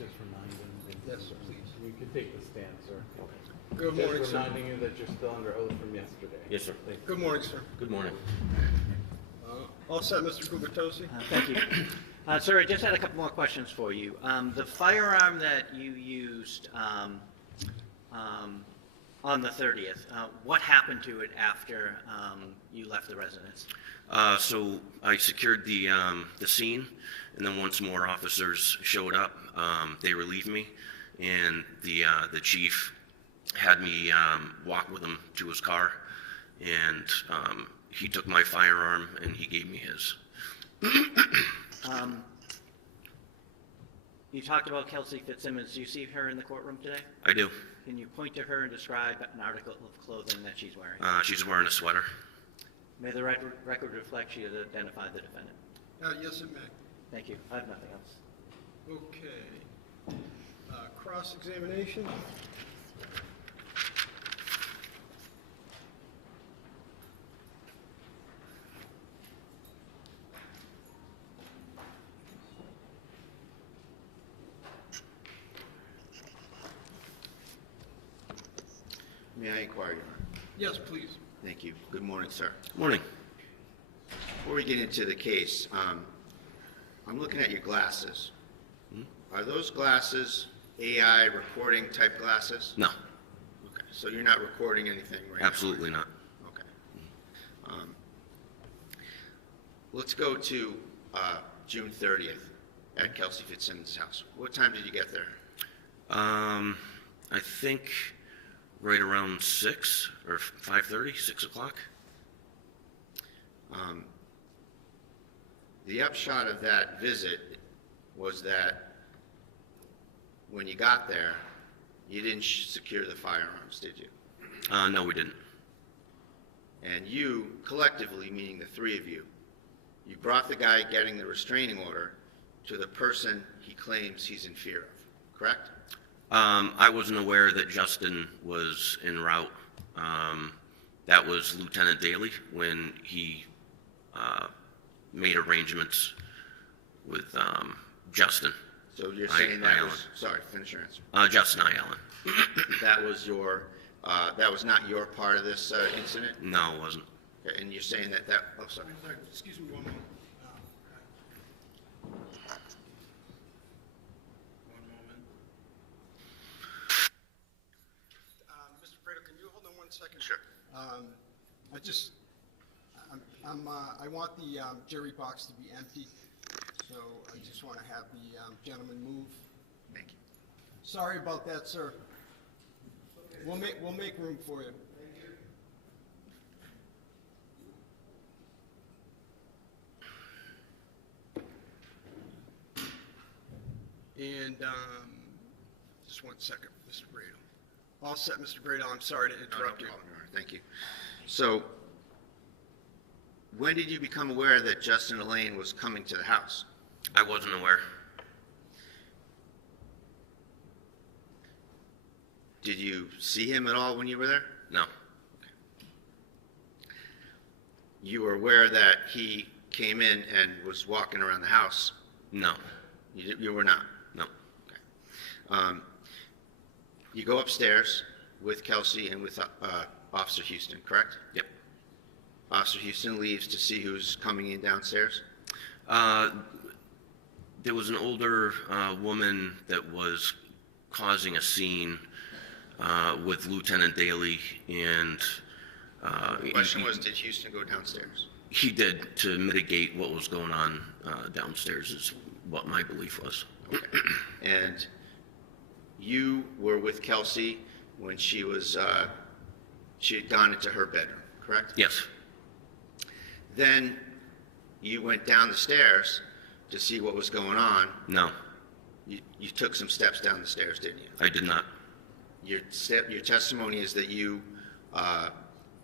Just remind him. Yes, sir, please. You can take the stand, sir. Good morning, Just sir. reminding you that you're still under oath from yesterday. Yes, sir. Thank you. Good morning, sir. Good morning. All set, Mr. Gubitosi? Thank you. Sir, I just had a couple more questions for you. The firearm that you used on the 30th, what happened to it after you left the residence? So I secured the scene, and then once more officers showed up, they relieved me, and the chief had me walk with him to his car, and he took my firearm and he gave me his. You talked about Kelsey Fitzsimmons. Do you see her in the courtroom today? I do. Can you point to her and describe an article of clothing that she's wearing? She's wearing a sweater. May the record reflect she has identified the defendant. Yes, it may. Thank you. I have nothing else. Okay. Cross-examination? May I inquire, Your Honor? Yes, please. Thank you. Good morning, sir. Morning. Before we get into the case, I'm looking at your glasses. Are those glasses AI recording type glasses? No, Okay, so you're not recording anything right now? absolutely not. Okay. Let's go to June 30th at Kelsey Fitzsimmons' house. What time did you get there? I think right around 6 or 5:30, 6 o'clock. The upshot of that visit was that when you got there, you didn't secure the firearms, did you? No, we didn't. And you, collectively, meaning the three of you, you brought the guy getting the restraining order to the person he claims he's in fear of, correct? I wasn't aware that Justin was en route. That was Lieutenant Daly when he made arrangements with Justin. So you're saying that Allen. was, sorry, finish your answer. Justin I. Allen. That was your, that was not your part of this incident? No, it wasn't. Okay, and you're saying that, oh, sorry. Excuse me one moment. One moment. Mr. Prado, can you hold on 1 second? Sure. I want the jury box to be empty, so I just want to have the gentleman move. Thank you. Sorry about that, sir. We'll make room for you. And just 1 second, Mr. Brado. All set, Mr. Brado. I'm sorry to interrupt you. No problem, Your Honor. Thank you. So, when did you become aware that Justin Elaine was coming to the house? I wasn't aware. Did you see him at all when you were there? No. You were aware that he came in and was walking around the house? No. You were not? No. Okay. You go upstairs with Kelsey and with Officer Houston, correct? Yep. Officer Houston leaves to see who's coming in downstairs? There was an older woman that was causing a scene with Lieutenant Daly, and The question was, did Houston go downstairs? he did to mitigate what was going on downstairs, is what my belief was. Okay. And you were with Kelsey when she had gone into her bedroom, correct? Yes. Then you went down the stairs to see what was going on. No, You took some steps down the stairs, didn't you? I did not. Your testimony is that you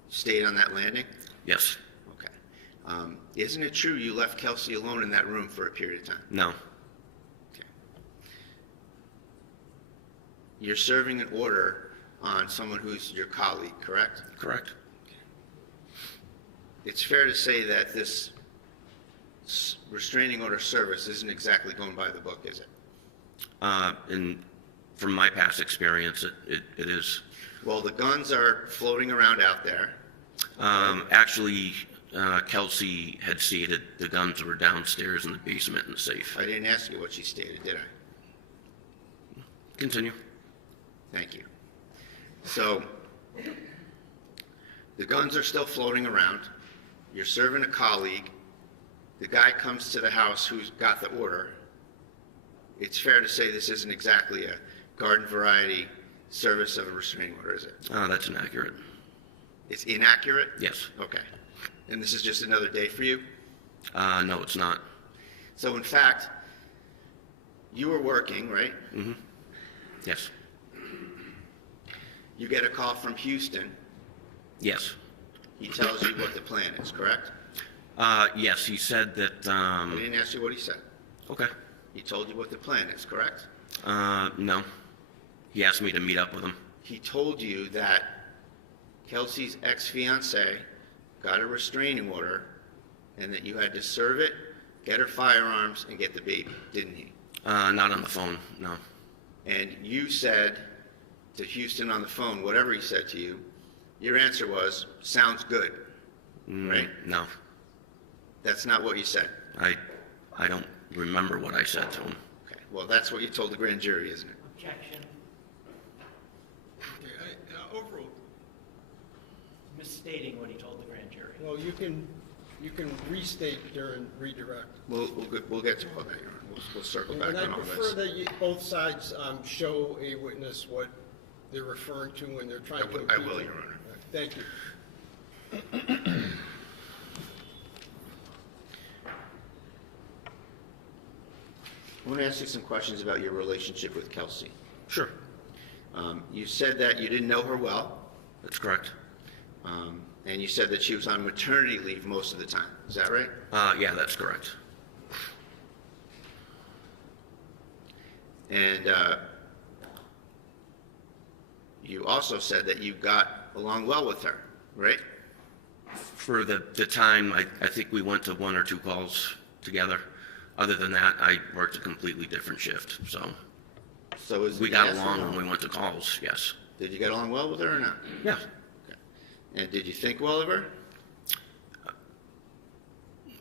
stayed on that landing? Yes. Okay. Isn't it true you left Kelsey alone in that room for a period of time? No. Okay. You're serving an order on someone who's your colleague, correct? Correct. It's fair to say that this restraining order service isn't exactly going by the book, is it? And from my past experience, it is. Well, the guns are floating around out there. Actually, Kelsey had stated the guns were downstairs in the basement in the safe. I didn't ask you what she stated, did I? Continue. Thank you. So, the guns are still floating around. You're serving a colleague. The guy comes to the house who's got the order. It's fair to say this isn't exactly a garden variety service of a restraining order, is it? That's inaccurate. It's inaccurate? Yes. Okay. And this is just another day for you? No, it's not. So in fact, you were working, right? Mm-hmm. Yes. You get a call from Houston. Yes. He tells you what the plan is, correct? Yes, he said that, I didn't ask you what he said. okay. He told you what the plan is, correct? No. He asked me to meet up with him. He told you that Kelsey's ex-fiancée got a restraining order and that you had to serve it, get her firearms, and get the baby, didn't he? Not on the phone, no. And you said to Houston on the phone, whatever he said to you, your answer was, sounds good, right? No. That's not what you said. I don't remember what I said to him. Okay, well, that's what you told the grand jury, isn't it? Objection. Okay, overruled. Misstating what he told the grand jury. Well, you can restate during redirect. We'll get to all that, Your Honor. We'll circle back And I on all prefer this. that both sides show a witness what they're referring to when they're trying to appeal. I will, Your Honor. Thank you. I want to ask you some questions about your relationship with Kelsey. Sure. You said that you didn't know her well, That's correct. and you said that she was on maternity leave most of the time. Is that right? Yeah, that's correct. And you also said that you got along well with her, right? For the time, I think we went to 1 or 2 calls together. Other than that, I worked a completely different shift, so So is we it got yes or along no? when we went to calls, yes. Did you get along well with her or not? Yeah. And did you think well of her?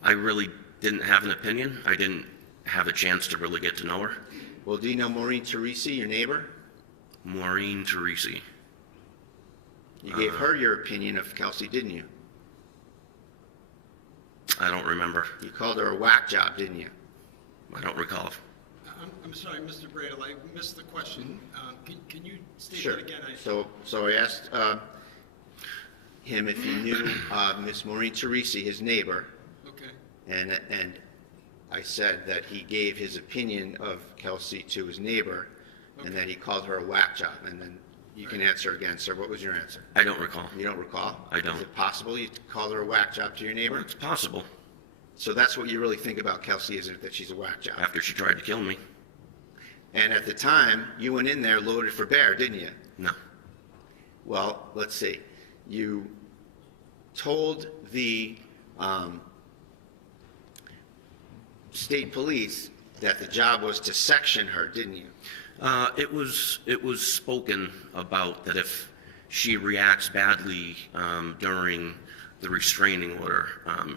I really didn't have an opinion. I didn't have a chance to really get to know her. Well, do you know Maureen Teresi, your neighbor? Maureen Teresi. You gave her your opinion of Kelsey, didn't you? I don't remember. You called her a whack job, didn't you? I don't recall. I'm sorry, Mr. Bradle, I missed the question. Can you state Sure. that again? So I asked him if he knew Miss Maureen Teresi, his neighbor, Okay. and I said that he gave his opinion of Kelsey to his neighbor, and that he called her a whack job. And then you can answer again, sir. What was your answer? I don't recall. You don't recall? I don't. Is it possible you called her a whack job to your neighbor? It's possible. So that's what you really think about Kelsey, isn't it, that she's a whack job? After she tried to kill me. And at the time, you went in there loaded for bear, didn't you? No. Well, let's see. You told the state police that the job was to section her, didn't you? It was spoken about that if she reacts badly during the restraining order,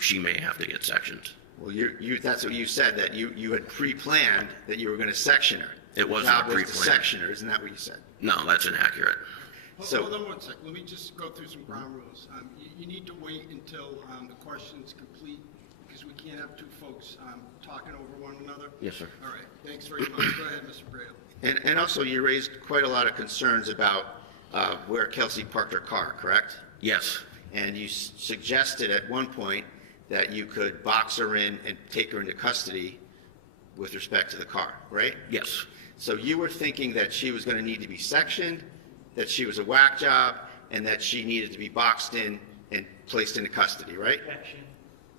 she may have to get sectioned. Well, that's what you said, that you had pre-planned that you were going to section her. It wasn't The job was to pre-planned. section her, isn't that what you said? No, that's inaccurate. So- Hold on one second. Let me just go through some ground rules. You need to wait until the question's complete, because we can't have two folks talking over one another. Yes, sir. All right. Thanks very much. Go ahead, Mr. Bradle. And also, you raised quite a lot of concerns about where Kelsey parked her car, correct? Yes. And you suggested at one point that you could box her in and take her into custody with respect to the car, right? Yes. So you were thinking that she was going to need to be sectioned, that she was a whack job, and that she needed to be boxed in and placed into custody, right? Objection.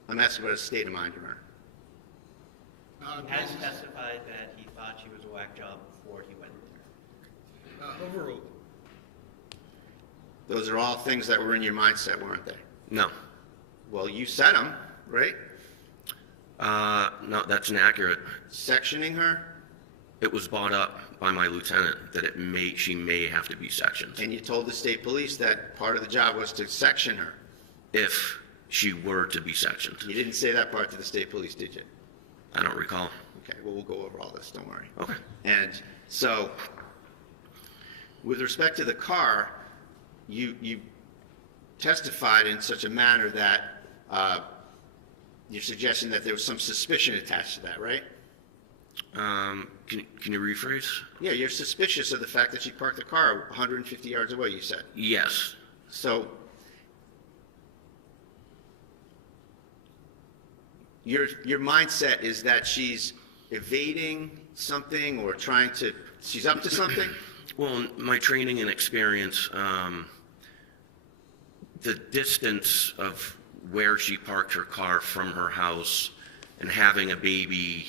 I'm asking about a state of mind, Your Honor. He has testified that he thought she was a whack job before he went there. Overruled. Those are all things that were in your mindset, weren't they? No. Well, you said them, right? No, that's inaccurate. Sectioning her? It was brought up by my lieutenant that she may have to be sectioned And you told the state police that part of the job was to section her. if she were to be sectioned. You didn't say that part to the state police, did you? I don't recall. Okay, well, we'll go over all this, don't worry. Okay. And so, with respect to the car, you testified in such a manner that you're suggesting that there was some suspicion attached to that, right? Can you rephrase? Yeah, you're suspicious of the fact that she parked the car 150 yards away, you said. Yes. So, your mindset is that she's evading something or she's up to something? Well, my training and experience, the distance of where she parked her car from her house and having a baby,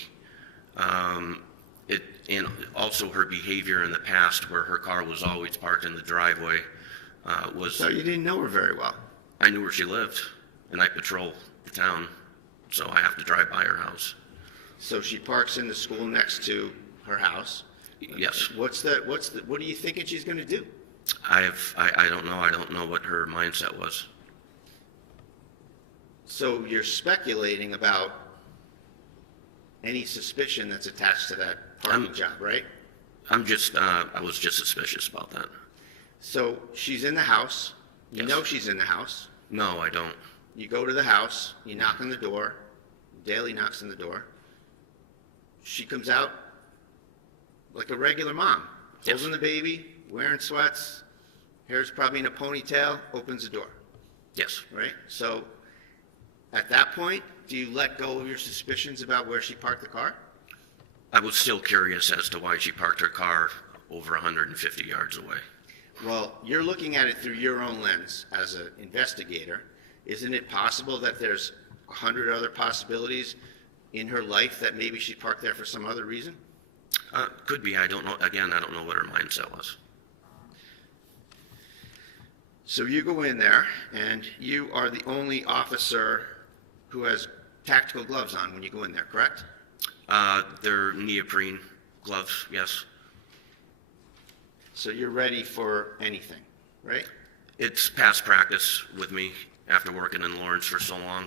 and also her behavior in the past where her car was always parked in the driveway, So you didn't know her very well. I knew where she lived, and I patrol the town, so I have to drive by her house. So she parks in the school next to her house. Yes. What are you thinking she's going to do? I don't know. I don't know what her mindset was. So you're speculating about any suspicion that's attached to that parking job, right? I was just suspicious about that. So she's in the house. You Yes. know she's in the house. No, I don't. You go to the house. You knock on the door. Daly knocks on the door. She comes out like a regular mom, Yes. holding the baby, wearing sweats, hair's probably in a ponytail, opens the door, Yes. right? So at that point, do you let go of your suspicions about where she parked the car? I was still curious as to why she parked her car over 150 yards away. Well, you're looking at it through your own lens as an investigator. Isn't it possible that there's 100 other possibilities in her life that maybe she parked there for some other reason? Could be. I don't know. Again, I don't know what her mindset was. So you go in there, and you are the only officer who has tactical gloves on when you go in there, correct? They're neoprene gloves, yes. So you're ready for anything, right? It's past practice with me after working in Lawrence for so long.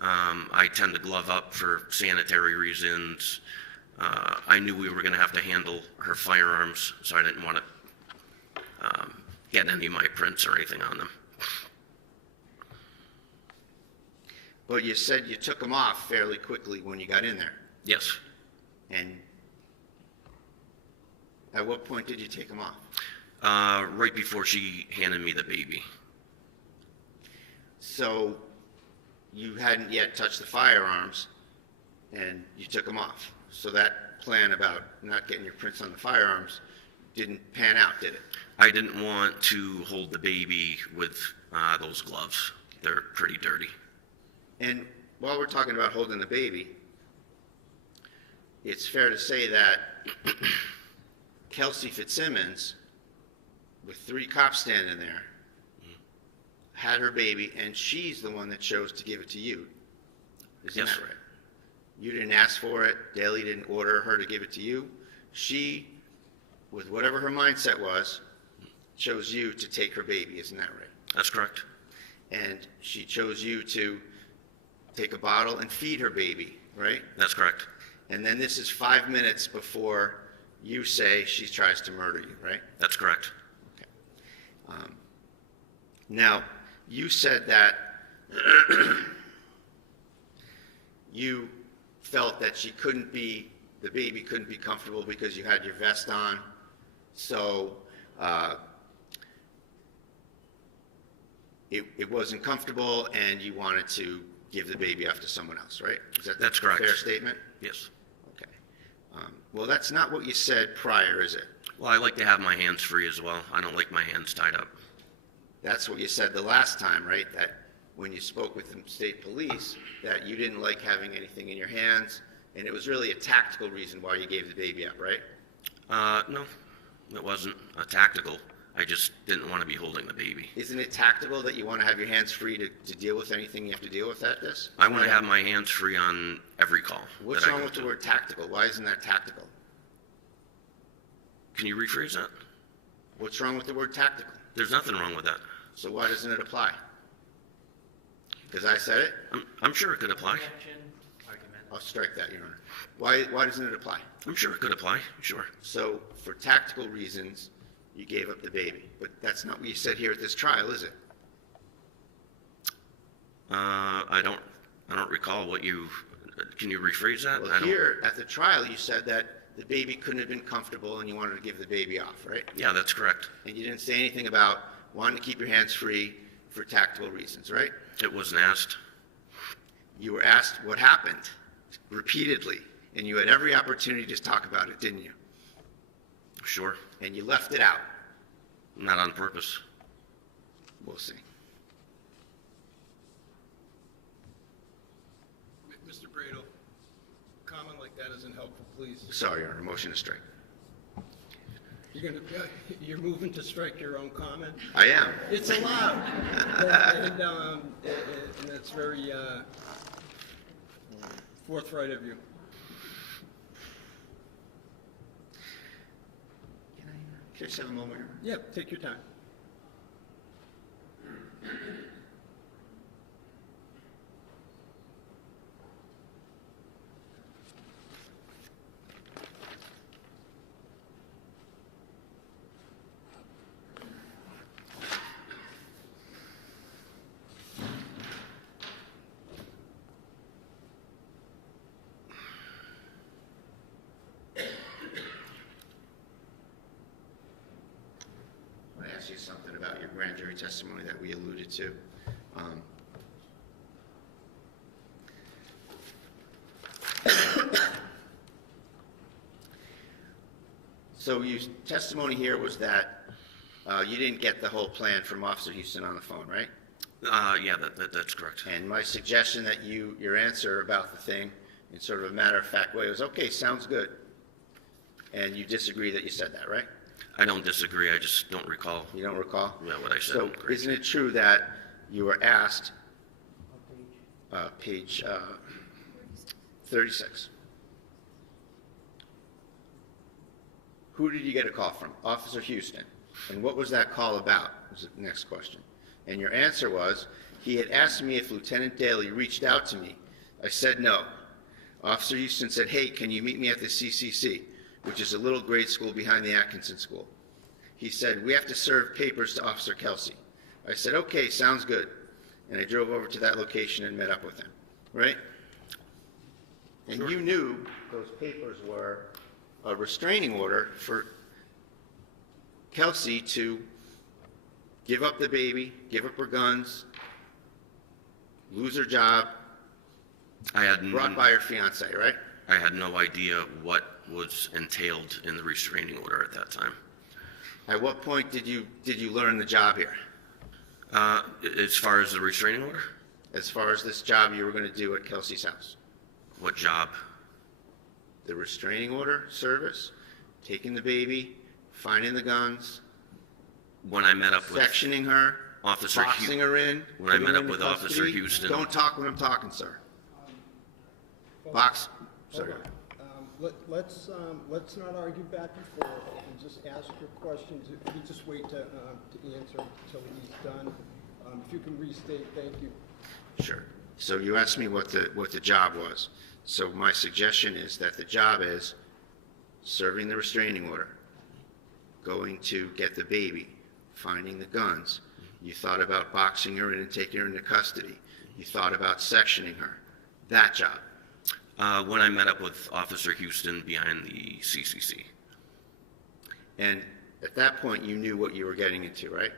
I tend to glove up for sanitary reasons. I knew we were going to have to handle her firearms, so I didn't want to get any of my prints or anything on them. But you said you took them off fairly quickly when you got in there. Yes. And at what point did you take them off? Right before she handed me the baby. So you hadn't yet touched the firearms, and you took them off. So that plan about not getting your prints on the firearms didn't pan out, did it? I didn't want to hold the baby with those gloves. They're pretty dirty. And while we're talking about holding the baby, it's fair to say that Kelsey Fitzsimmons, with 3 cops standing there, had her baby, and she's the one that chose to give it to you. Isn't Yes. that right? You didn't ask for it. Daly didn't order her to give it to you. She, with whatever her mindset was, chose you to take her baby. Isn't that right? That's correct. And she chose you to take a bottle and feed her baby, right? That's correct. And then this is 5 minutes before you say she tries to murder you, right? That's correct. Okay. Now, you said that you felt that the baby couldn't be comfortable because you had your vest on. So it wasn't comfortable, and you wanted to give the baby off to someone else, right? That's correct. A fair statement? Yes. Okay. Well, that's not what you said prior, is it? Well, I like to have my hands free as well. I don't like my hands tied up. That's what you said the last time, right? That when you spoke with the state police, that you didn't like having anything in your hands, and it was really a tactical reason why you gave the baby up, right? No, it wasn't tactical. I just didn't want to be holding the baby. Isn't it tactical that you want to have your hands free to deal with anything you have to deal with at this? I want to have my hands free on every call. What's that I wrong go with the to. word tactical? Why isn't that tactical? Can you rephrase that? What's wrong with the word tactical? There's nothing wrong with that. So why doesn't it apply? Because I said it? I'm sure it could apply. Objection, argument. I'll strike that, Your Honor. Why doesn't it apply? I'm sure it could apply, sure. So for tactical reasons, you gave up the baby. But that's not what you said here at this trial, is it? I don't recall what you, can you rephrase that? I Well, don't- here at the trial, you said that the baby couldn't have been comfortable and you wanted to give the baby off, right? Yeah, that's correct. And you didn't say anything about wanting to keep your hands free for tactical reasons, right? It wasn't asked. You were asked what happened repeatedly, and you had every opportunity to talk about it, didn't you? Sure. And you left it out. Not on purpose. We'll see. Mr. Brado, comment like that isn't helpful, please. Sorry, Your Honor, motion to strike. You're moving to strike your own comment? I am. It's allowed. And that's very forthright of you. Can I just have a moment? Yeah, take your time. I want to ask you something about your grand jury testimony that we alluded to. So your testimony here was that you didn't get the whole plan from Officer Houston on the phone, right? Yeah, that's correct. And my suggestion that your answer about the thing in sort of a matter-of-fact way was, okay, sounds good. And you disagree that you said that, right? I don't disagree, I just don't recall. You don't recall? Yeah, what I said. So isn't it true that you were asked, page 36, who did you get a call from? Officer Houston. And what was that call about? Was the next question. And your answer was, he had asked me if Lieutenant Daly reached out to me. I said no. Officer Houston said, hey, can you meet me at the CCC, which is a little grade school behind the Atkinson School. He said, we have to serve papers to Officer Kelsey. I said, okay, sounds good. And I drove over to that location and met up with him, right? And Sure. you knew those papers were a restraining order for Kelsey to give up the baby, give up her guns, lose her job, brought by her fiance, right? I had no idea what was entailed in the restraining order at that time. At what point did you learn the job here? As far as the restraining order? As far as this job you were going to do at Kelsey's house? What job? The restraining order service, taking the baby, finding the guns, When I met up with sectioning her, Officer boxing her in. When I putting met her up in with custody. Officer Houston. Don't talk when I'm talking, sir. Box, sorry. Hold on. Let's not argue back and forth, and just ask your questions. If you just wait to answer until he's done. If you can restate, thank you. Sure. So you asked me what the job was. So my suggestion is that the job is serving the restraining order, going to get the baby, finding the guns. You thought about boxing her in and taking her into custody. You thought about sectioning her. That job. when I met up with Officer Houston behind the CCC. And at that point, you knew what you were getting into, right?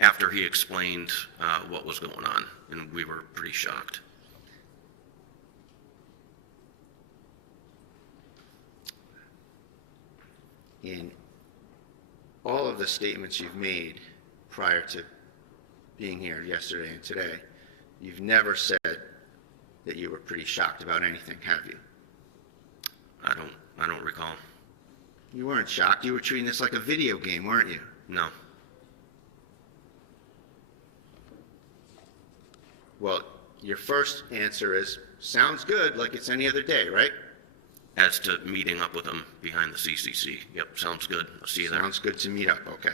After he explained what was going on, and we were pretty shocked. In all of the statements you've made prior to being here yesterday and today, you've never said that you were pretty shocked about anything, have you? I don't recall. You weren't shocked. You were treating this like a video game, weren't you? No. Well, your first answer is, sounds good, like it's any other day, right? As to meeting up with them behind the CCC. Yep, sounds good. I'll see you there. Sounds good to meet up, okay.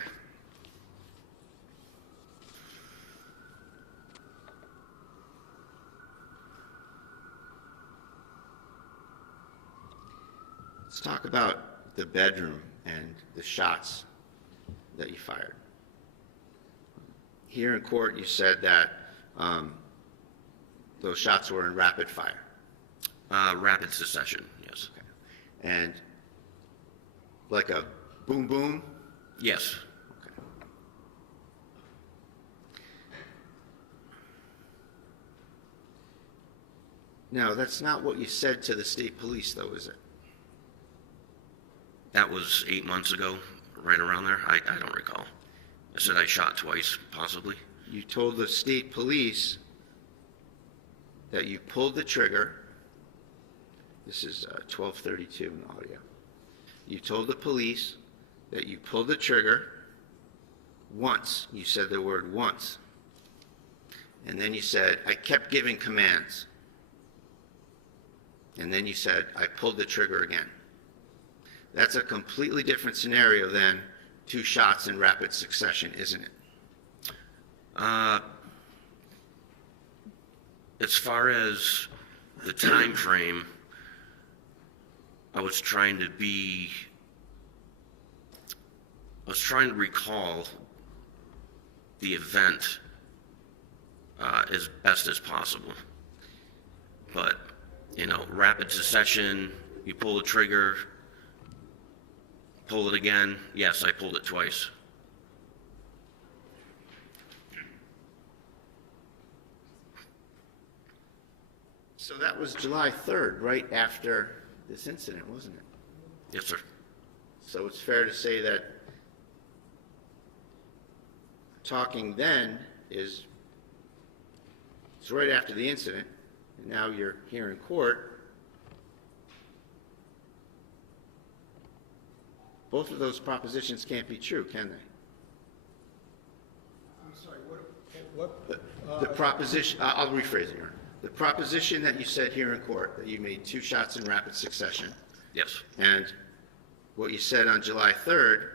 Let's talk about the bedroom and the shots that you fired. Here in court, you said that those shots were in rapid fire. Rapid succession, yes. And like a boom boom? Yes. Okay. Now, that's not what you said to the state police, though, is it? That was 8 months ago, right around there. I don't recall. I said I shot twice, possibly. You told the state police that you pulled the trigger. This is 1232 in the audio. You told the police that you pulled the trigger once. You said the word once. And then you said, I kept giving commands. And then you said, I pulled the trigger again. That's a completely different scenario than 2 shots in rapid succession, isn't it? As far as the time frame, I was trying to recall the event as best as possible. But, you know, rapid succession, you pull the trigger, pull it again. Yes, I pulled it twice. So that was July 3rd, right after this incident, wasn't it? Yes, sir. So it's fair to say that talking then is right after the incident, and now you're here in court. Both of those propositions can't be true, can they? I'm sorry, what? The proposition, I'll rephrase it here. The proposition that you said here in court, that you made 2 shots in rapid succession, Yes. and what you said on July 3rd,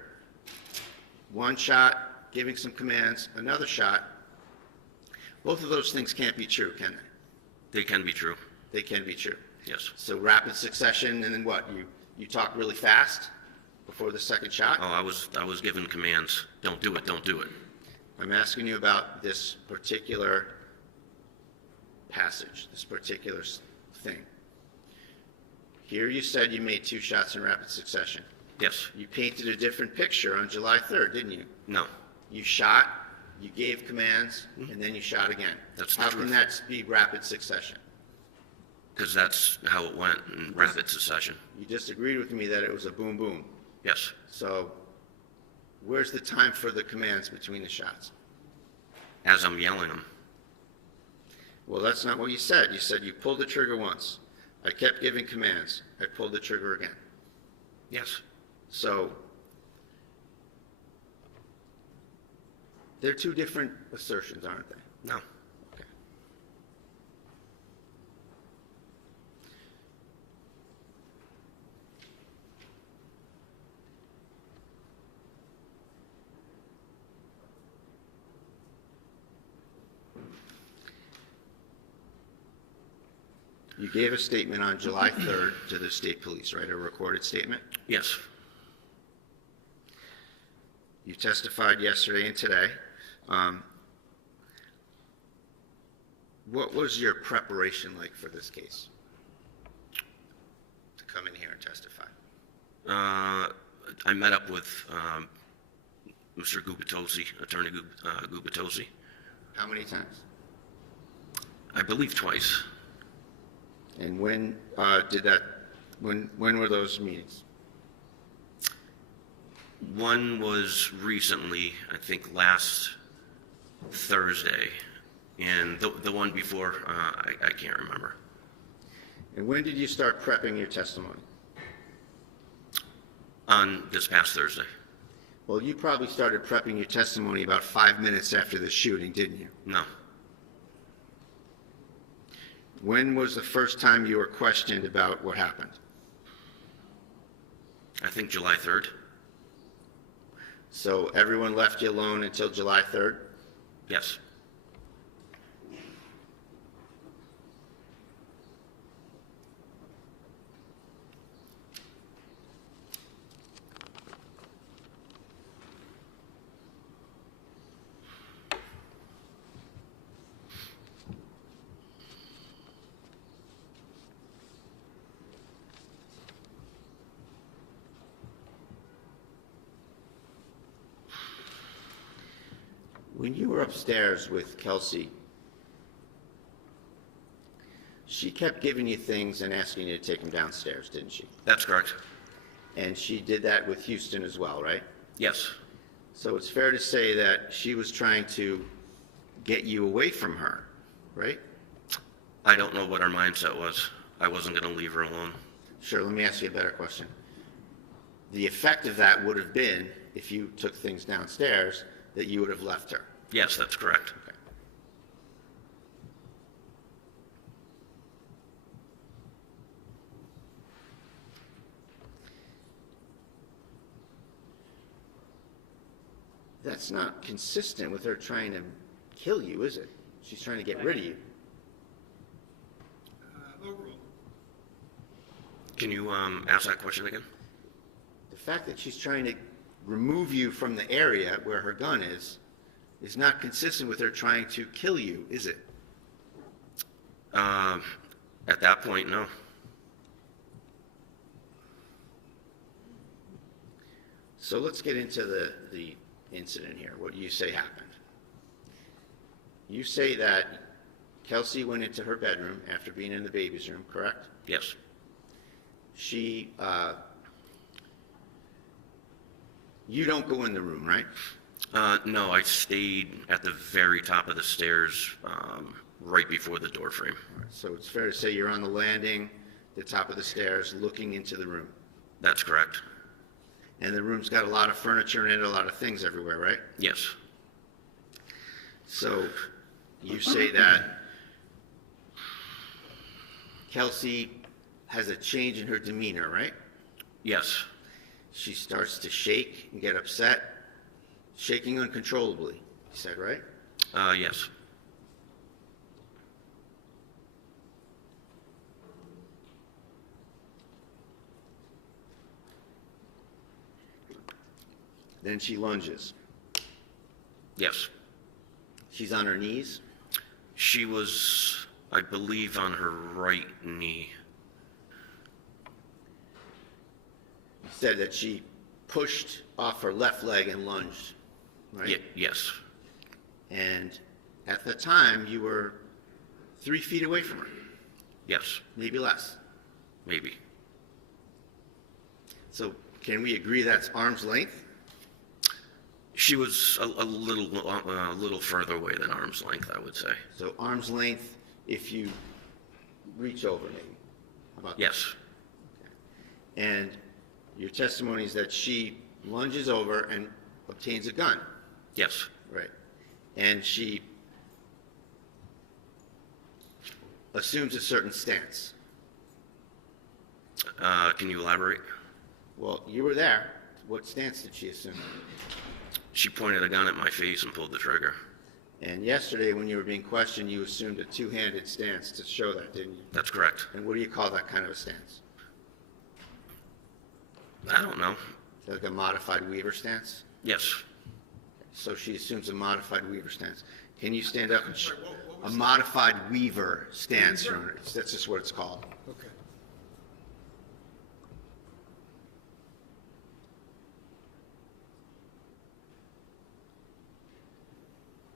1 shot, giving some commands, another shot, both of those things can't be true, can they? They can be true. They can be true. Yes. So rapid succession, and then what? You talk really fast before the second shot? Oh, I was given commands. Don't do it. Don't do it. I'm asking you about this particular passage, this particular thing. Here you said you made 2 shots in rapid succession. Yes. You painted a different picture on July 3rd, didn't you? No. You shot, you gave commands, and then you shot again. That's the How can truth. that be rapid succession? Because that's how it went in rapid succession. You disagreed with me that it was a boom boom. Yes. So where's the time for the commands between the shots? As I'm yelling them. Well, that's not what you said. You said you pulled the trigger once. I kept giving commands. I pulled the trigger again. Yes. So they're 2 different assertions, aren't they? No. Okay. You gave a statement on July 3rd to the state police, right? A recorded statement? Yes. You testified yesterday and today. What was your preparation like for this case? To come in here and testify? I met up with Mr. Gubitosi, Attorney Gubitosi, How many times? I believe twice. And when when were those meetings? One was recently, I think last Thursday, and the one before, I can't remember. And when did you start prepping your testimony? On this past Thursday. Well, you probably started prepping your testimony about 5 minutes after the shooting, didn't you? No. When was the first time you were questioned about what happened? I think July 3rd. So everyone left you alone until July 3rd? Yes. When you were upstairs with Kelsey, she kept giving you things and asking you to take them downstairs, didn't she? That's correct. And she did that with Houston as well, right? Yes. So it's fair to say that she was trying to get you away from her, right? I don't know what her mindset was. I wasn't going to leave her alone. Sure, let me ask you a better question. The effect of that would have been, if you took things downstairs, that you would have left her. Yes, that's correct. Okay. That's not consistent with her trying to kill you, is it? She's trying to get rid of you. Overruled. Can you ask that question again? The fact that she's trying to remove you from the area where her gun is not consistent with her trying to kill you, is it? At that point, no. So let's get into the incident here, what you say happened. You say that Kelsey went into her bedroom after being in the baby's room, correct? Yes. She, you don't go in the room, right? No, I stayed at the very top of the stairs, right before the door frame. So it's fair to say you're on the landing, the top of the stairs, looking into the room. That's correct. And the room's got a lot of furniture in it, a lot of things everywhere, right? Yes. So you say that Kelsey has a change in her demeanor, right? Yes. She starts to shake and get upset, shaking uncontrollably, you said, right? Yes. Then she lunges. Yes. She's on her knees. She was, I believe, on her right knee. You said that she pushed off her left leg and lunged, right? Yes. And at the time, you were 3 feet away from her, Yes. maybe less. Maybe. So can we agree that's arm's length? She was a little further away than arm's length, I would say. So arm's length if you reach over, maybe. How about that? Yes. And your testimony is that she lunges over and obtains a gun, Yes. right? And she assumes a certain stance. Can you elaborate? Well, you were there. What stance did she assume? She pointed a gun at my face and pulled the trigger. And yesterday, when you were being questioned, you assumed a two-handed stance to show that, didn't you? That's correct. And what do you call that kind of a stance? I don't know. Like a modified Weaver stance? Yes. So she assumes a modified Weaver stance. Can you stand up and Sorry, what a was modified Weaver stance? Weaver? That's just what it's called. Okay.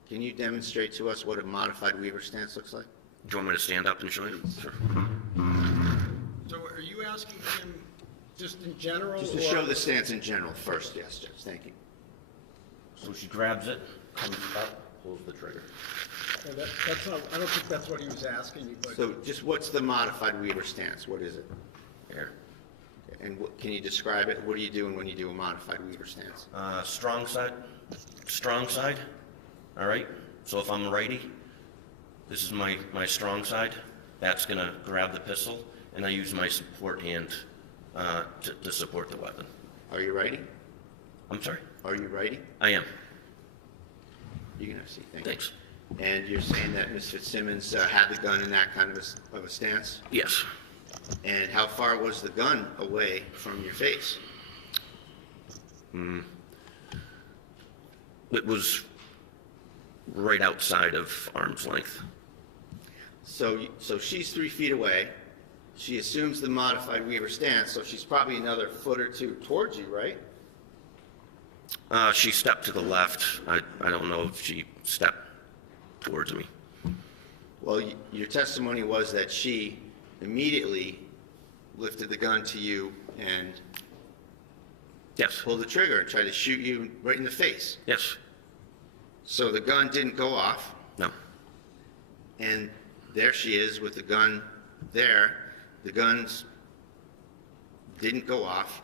Can you demonstrate to us what a modified Weaver stance looks like? Do you want me to stand up and show you? Sure. So are you asking him, Just in general? Just to or- show the stance in general first, yes, Judge, thank you. So she grabs it, comes up, pulls the trigger. Okay, that's not, I don't think that's what he was asking you, but. So just what's the modified Weaver stance? What is it? Here. And what, can you describe it? What are you doing when you do a modified Weaver stance? Strong side, all right? So if I'm righty, this is my strong side. That's gonna grab the pistol, and I use my support hand to support the weapon. Are you writing? I'm sorry? Are you writing? I am. You can have a seat, thank you. Thanks. And you're saying that Ms. Fitzsimmons had the gun in that kind of a stance? Yes. And how far was the gun away from your face? It was right outside of arm's length. So she's 3 feet away. She assumes the modified Weaver stance, so she's probably another foot or two towards you, right? She stepped to the left. I don't know if she stepped towards me. Well, your testimony was that she immediately lifted the gun to you and Yes. pulled the trigger and tried to shoot you right in the face. Yes. So the gun didn't go off, No. and there she is with the gun there. The guns didn't go off,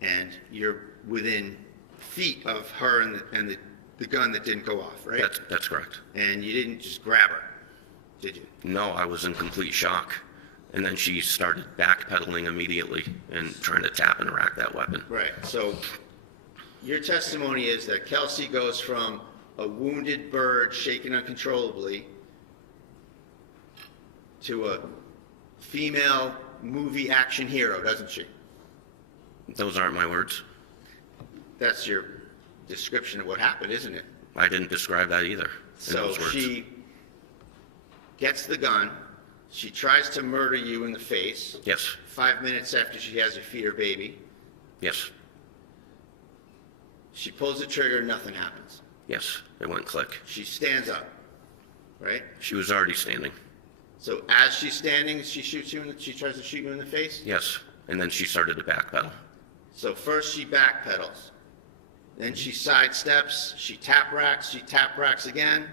and you're within feet of her and the gun that didn't go off, right? That's correct. And you didn't just grab her, did you? No, I was in complete shock. And then she started backpedaling immediately and trying to tap and rack that weapon. Right. So your testimony is that Kelsey goes from a wounded bird shaking uncontrollably to a female movie action hero, doesn't she? Those aren't my words. That's your description of what happened, isn't it? I didn't describe that either in So those words. she gets the gun. She tries to murder you in the face. Yes. 5 minutes after she has her feed her baby. Yes. She pulls the trigger, nothing happens. Yes. It went click. She stands up, right? She was already standing. So as she's standing, she shoots you. She tries to shoot you in the face. Yes. And then she started to backpedal. So first she backpedals, then she sidesteps, she tap racks again,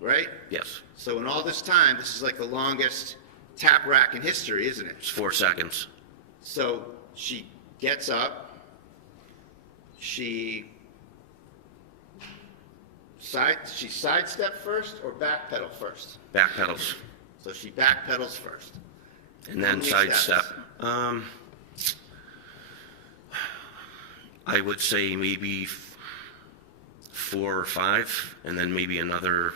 right? Yes. So in all this time, this is like the longest tap rack in history, isn't it? It's 4 seconds. So she gets up, she sidestep first or backpedal first? Backpedals. So she backpedals first. And then How many sidestep. steps? I would say maybe 4 or 5, and then maybe another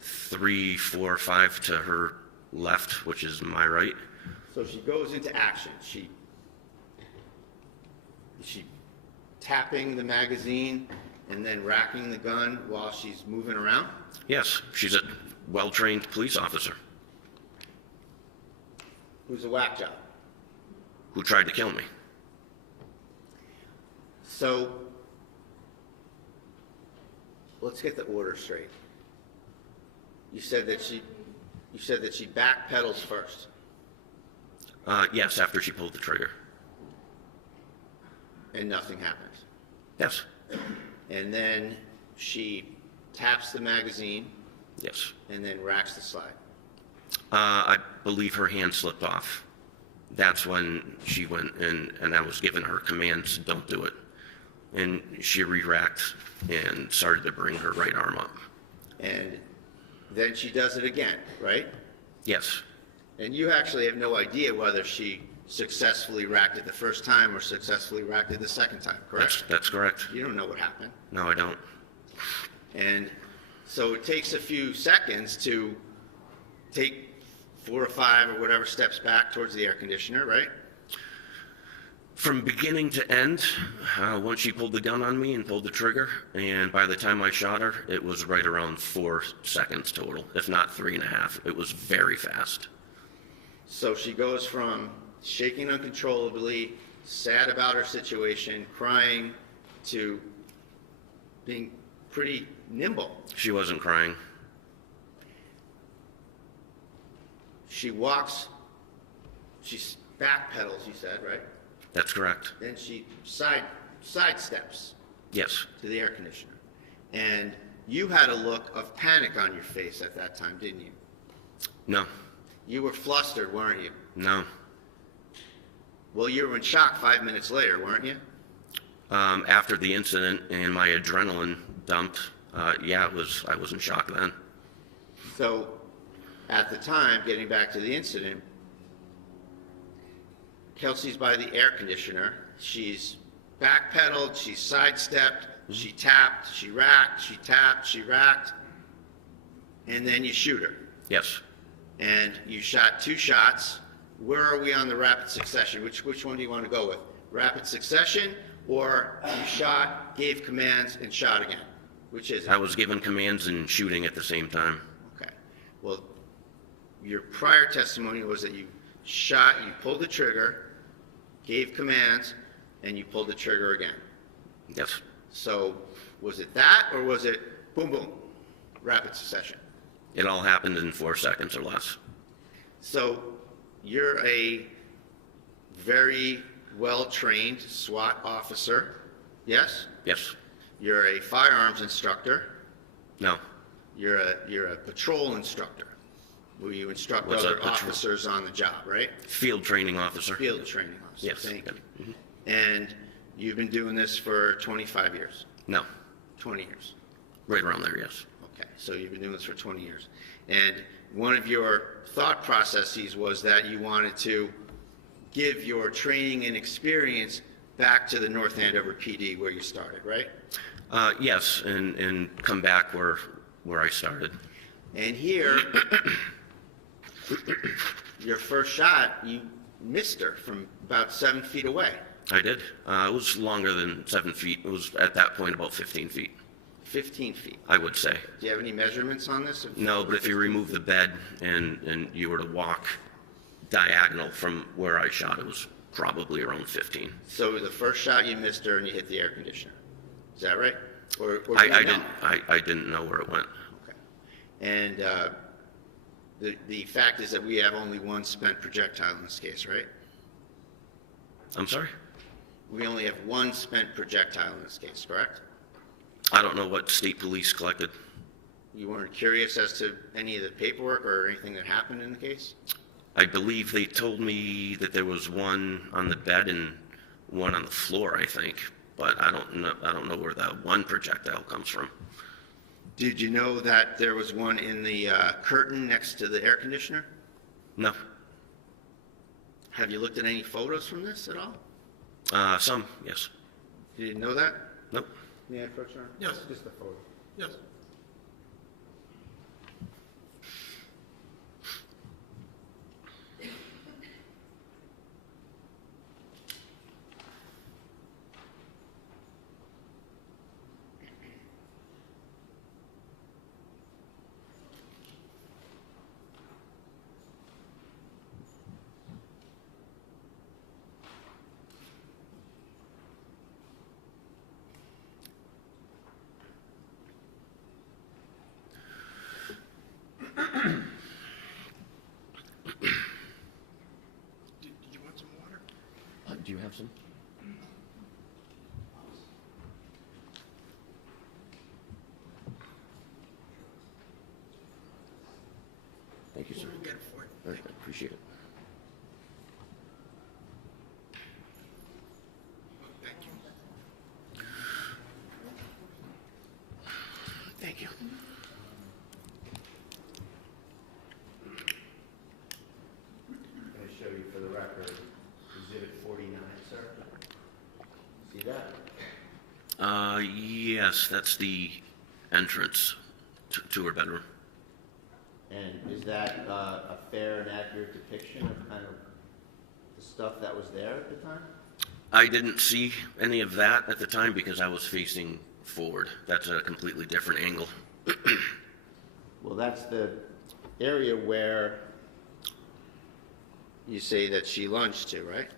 3, 4, 5 to her left, which is my right. So she goes into action. She tapping the magazine and then racking the gun while she's moving around? Yes, she's a well-trained police officer Who's a whack job. who tried to kill me. So let's get the order straight. You said that she backpedals first. Yes, after she pulled the trigger. And nothing happens. Yes. And then she taps the magazine Yes. and then racks the slide. I believe her hand slipped off. That's when she went and I was giving her commands, don't do it. And she re-racked and started to bring her right arm up. And then she does it again, right? Yes. And you actually have no idea whether she successfully racked it the first time or successfully racked it the second time, correct? That's correct. You don't know what happened. No, I don't. And so it takes a few seconds to take 4 or 5 or whatever steps back towards the air conditioner, right? From beginning to end, once she pulled the gun on me and pulled the trigger, and by the time I shot her, it was right around 4 seconds total, if not 3.5. It was very fast. So she goes from shaking uncontrollably, sad about her situation, crying, to being pretty nimble. She wasn't crying. She walks, she backpedals, you said, right? That's correct. Then she sidesteps Yes. to the air conditioner. And you had a look of panic on your face at that time, didn't you? No. You were flustered, weren't you? No. Well, you were in shock 5 minutes later, weren't you? After the incident and my adrenaline dumped, yeah, I was in shock then. So, at the time, getting back to the incident, Kelsey's by the air conditioner. She's backpedaled, she's sidestepped, she tapped, she racked, she tapped, she racked, and then you shoot her. Yes. And you shot 2 shots. Where are we on the rapid succession? Which one do you want to go with? Rapid succession, or you shot, gave commands, and shot again? Which is it? I was given commands and shooting at the same time. Okay. Well, your prior testimony was that you shot, you pulled the trigger, gave commands, and you pulled the trigger again. Yes. So was it that, or was it boom, boom, rapid succession? It all happened in 4 seconds or less. So you're a very well-trained SWAT officer, yes? Yes. You're a firearms instructor. No. You're a patrol instructor, where you instruct What's a other patrol? officers on the job, right? Field training officer. Field training officer. Yes. Thank you. Mhm. And you've been doing this for 25 years, No. 20 years. Right around there, yes. Okay, so you've been doing this for 20 years. And one of your thought processes was that you wanted to give your training and experience back to the North Andover PD where you started, right? Yes, and come back where I started. And here, your first shot, you missed her from about 7 feet away. I did. It was longer than 7 feet. It was at that point about 15 feet, 15 feet. I would say. Do you have any measurements on this? No, but if you remove the bed and you were to walk diagonal from where I shot, it was probably around 15. So the first shot you missed her and you hit the air conditioner. Is that right? Or do I you know? I didn't know where it went. Okay. And the fact is that we have only one spent projectile in this case, right? I'm sorry? We only have one spent projectile in this case, correct? I don't know what state police collected. You weren't curious as to any of the paperwork or anything that happened in the case? I believe they told me that there was one on the bed and one on the floor, I think. But I don't know where that one projectile comes from. Did you know that there was one in the curtain next to the air conditioner? No. Have you looked at any photos from this at all? Some, yes. You didn't know that? Nope. Yeah, approach her. Yes, Just a photo. yes. Did you want some water? Do you have some? Thank you, sir. We'll get it for you. All right, I appreciate it. Thank you. Thank you. I'm going to show you for the record, Exhibit 49, sir. See that? Yes, that's the entrance to her bedroom. And is that a fair and accurate depiction of kind of the stuff that was there at the time? I didn't see any of that at the time because I was facing forward. That's a completely different angle. Well, that's the area where you say that she lunged to, right?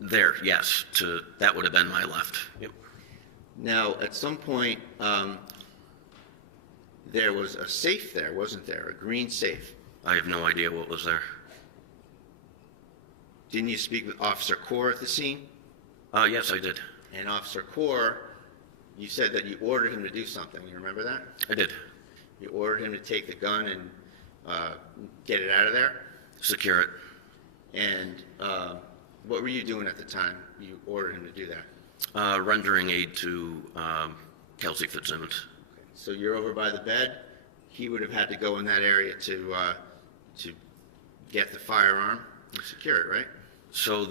There, yes, that would have been my left. Yep. Now, at some point, there was a safe there, wasn't there? A green safe. I have no idea what was there. Didn't you speak with Officer Core at the scene? Yes, I did. And Officer Core, you said that you ordered him to do something. You remember that? I did. You ordered him to take the gun and get it out of there? Secure it. And what were you doing at the time you ordered him to do that? Rendering aid to Kelsey Fitzsimmons. So you're over by the bed. He would have had to go in that area to get the firearm and secure it, right? So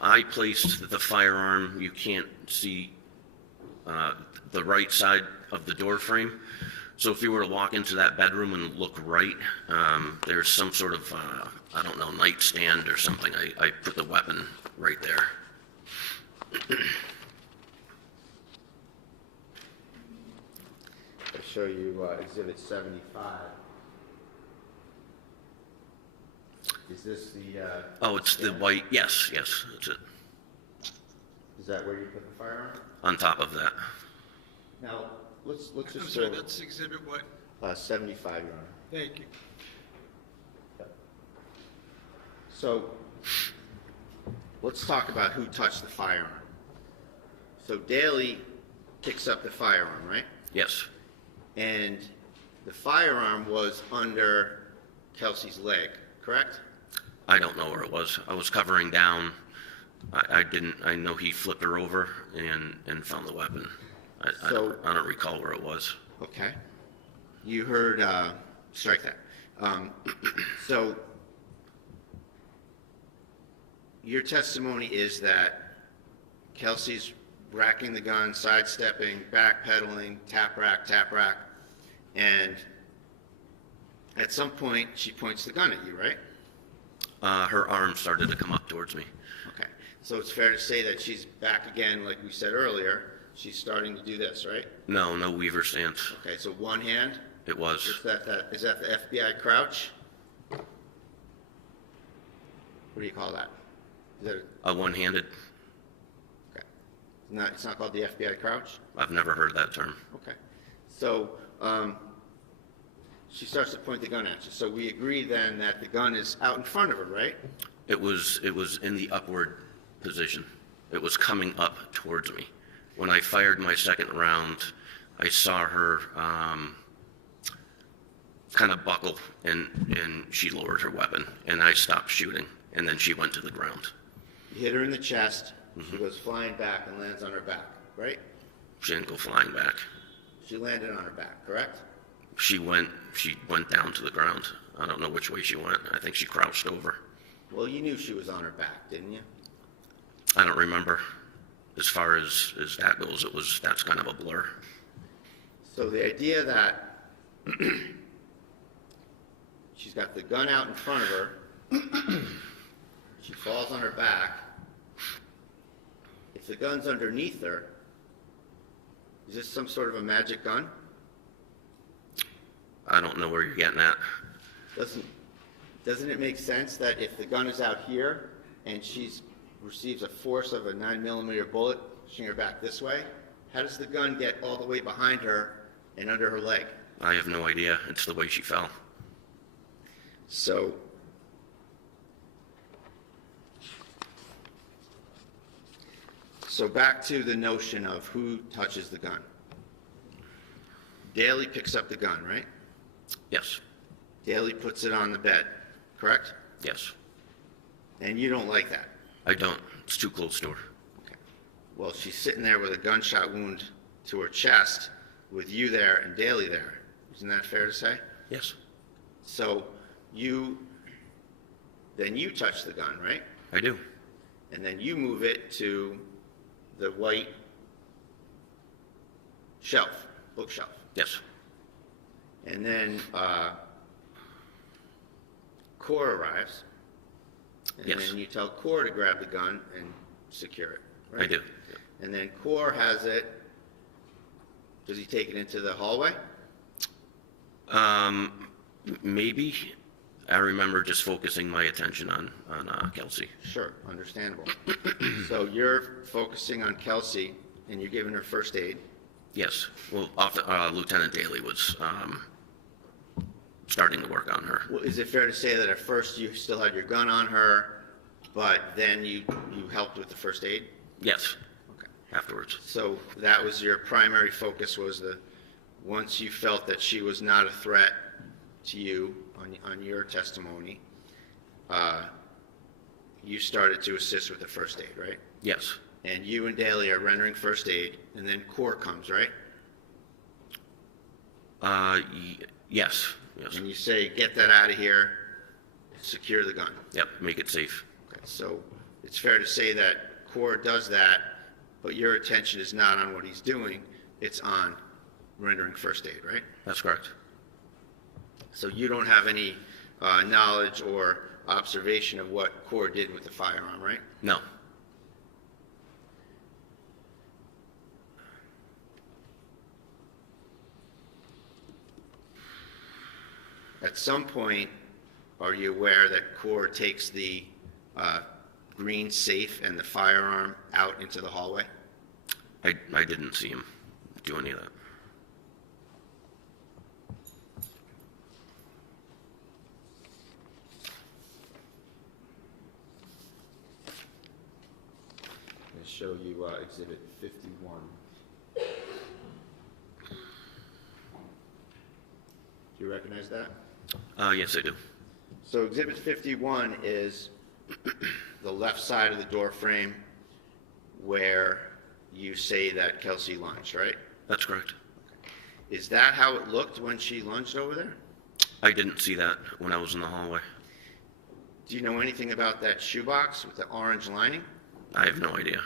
I placed the firearm, you can't see the right side of the door frame. So if you were to walk into that bedroom and look right, there's some sort of, I don't know, nightstand or something. I put the weapon right there. I show you Exhibit 75. Is this the, Oh, it's the white, yes, that's it. is that where you put the firearm? On top of that. Now, let's I'm just sorry, go, that's exhibit what? 75, Your Honor. Thank you. So, let's talk about who touched the firearm. So Daly picks up the firearm, right? Yes, And the firearm was under Kelsey's leg, correct? I don't know where it was. I was covering down. I know he flipped her over and found the weapon. I don't recall where it was. Okay. You heard, strike that. So, your testimony is that Kelsey's racking the gun, sidestepping, backpedaling, tap rack, and at some point, she points the gun at you, right? Her arm started to come up towards me. Okay. So it's fair to say that she's back again, like we said earlier. She's starting to do this, right? No weaver stance. Okay, so one hand. It was. Is that the FBI crouch? What do you call that? Is that A one-handed. okay? It's not called the FBI crouch? I've never heard that term. Okay. So, she starts to point the gun at you. So we agree then that the gun is out in front of her, right? It was in the upward position. It was coming up towards me. When I fired my second round, I saw her kind of buckle, and she lowered her weapon, and I stopped shooting, and then she went to the ground. You hit her in the chest. She goes flying back and lands on her back, right? She didn't go flying back. She landed on her back, correct? She went down to the ground. I don't know which way she went. I think she crouched over. Well, you knew she was on her back, didn't you? I don't remember. As far as that goes, that's kind of a blur. So the idea that she's got the gun out in front of her, she falls on her back. If the gun's underneath her, is this some sort of a magic gun? I don't know where you're getting at. Doesn't it make sense that if the gun is out here and she receives a force of a 9mm bullet pushing her back this way, how does the gun get all the way behind her and under her leg? I have no idea. It's the way she fell. So back to the notion of who touches the gun. Daly picks up the gun, right? Yes. Daly puts it on the bed, correct? Yes. And you don't like that. I don't. It's too close to her. Okay. Well, she's sitting there with a gunshot wound to her chest with you there and Daly there. Isn't that fair to say? Yes. So then you touch the gun, right? I do. And then you move it to the white shelf, bookshelf. Yes. And then Core arrives. And Yes. then you tell Core to grab the gun and secure it, right? I do. And then Core has it. Does he take it into the hallway? Maybe. I remember just focusing my attention on Kelsey. Sure, understandable. So you're focusing on Kelsey and you're giving her first aid. Yes. Well, Lieutenant Daly was starting to work on her. Well, is it fair to say that at first you still had your gun on her, but then you helped with the first aid? Yes. Okay. Afterwards. So that was your primary focus, was once you felt that she was not a threat to you on your testimony, you started to assist with the first aid, right? Yes. And you and Daly are rendering first aid, and then Core comes, right? Yes. Yes. And you say, get that out of here, secure the gun. Yep. Make it safe. Okay, so it's fair to say that Core does that, but your attention is not on what he's doing, it's on rendering first aid, right? That's correct. So you don't have any knowledge or observation of what Core did with the firearm, right? No. At some point, are you aware that Core takes the green safe and the firearm out into the hallway? I didn't see him do any of that. I'm going to show you Exhibit 51. Do you recognize that? Yes, I do. So Exhibit 51 is the left side of the door frame where you say that Kelsey lunged, right? That's correct. Is that how it looked when she lunged over there? I didn't see that when I was in the hallway. Do you know anything about that shoebox with the orange lining? I have no idea.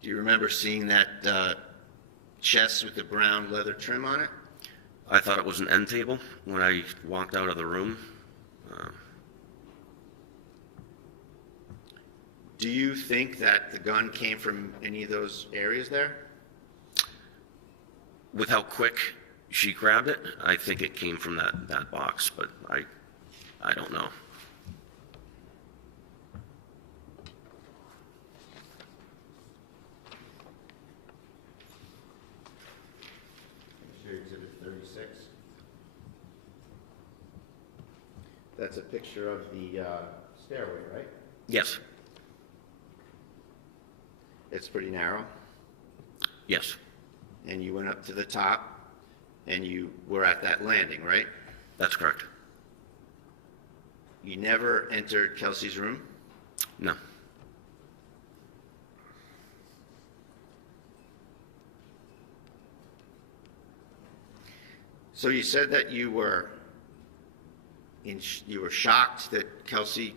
Do you remember seeing that chest with the brown leather trim on it? I thought it was an end table when I walked out of the room. Do you think that the gun came from any of those areas there? With how quick she grabbed it, I think it came from that box, but I don't know. Exhibit 36. That's a picture of the stairway, right? Yes. It's pretty narrow. Yes. And you went up to the top, and you were at that landing, right? That's correct. You never entered Kelsey's room? No. So you said that you were shocked that Kelsey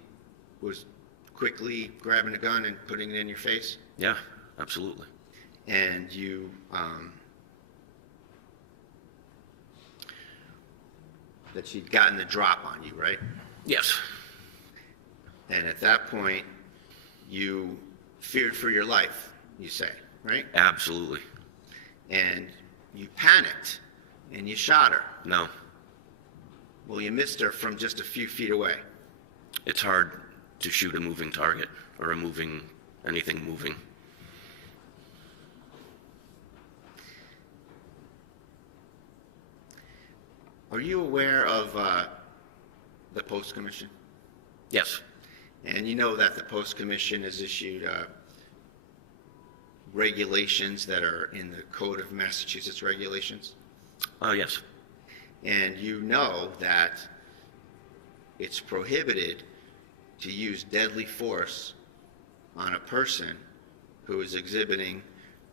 was quickly grabbing a gun and putting it in your face, Yeah, absolutely. and you that she'd gotten the drop on you, right? Yes. And at that point, you feared for your life, you say, right? Absolutely. And you panicked, and you shot her. No. Well, you missed her from just a few feet away. It's hard to shoot a moving target or anything moving. Are you aware of the Post Commission? Yes. And you know that the Post Commission has issued regulations that are in the Code of Massachusetts Regulations? Yes. And you know that it's prohibited to use deadly force on a person who is exhibiting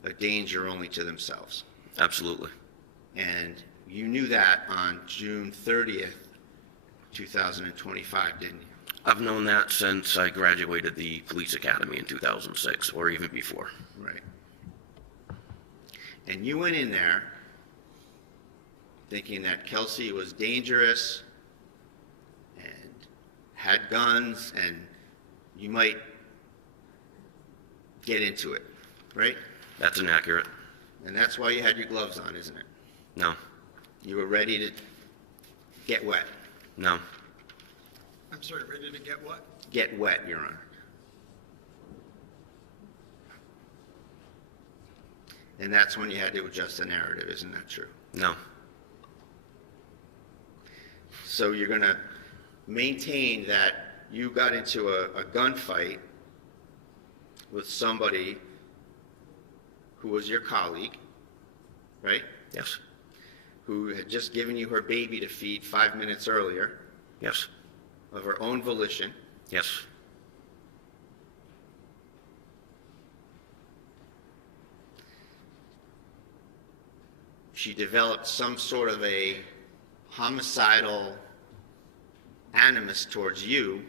a danger only to themselves. Absolutely. And you knew that on June 30th, 2025, didn't you? I've known that since I graduated the police academy in 2006, or even before. Right. And you went in there thinking that Kelsey was dangerous and had guns and you might get into it, right? That's inaccurate. And that's why you had your gloves on, isn't it? No. You were ready to get wet. No. I'm sorry, ready to get what? Get wet, Your Honor. And that's when you had to adjust the narrative, isn't that true? No. So you're going to maintain that you got into a gunfight with somebody who was your colleague, right? Yes. Who had just given you her baby to feed 5 minutes earlier Yes. of her own volition. Yes. She developed some sort of a homicidal animus towards you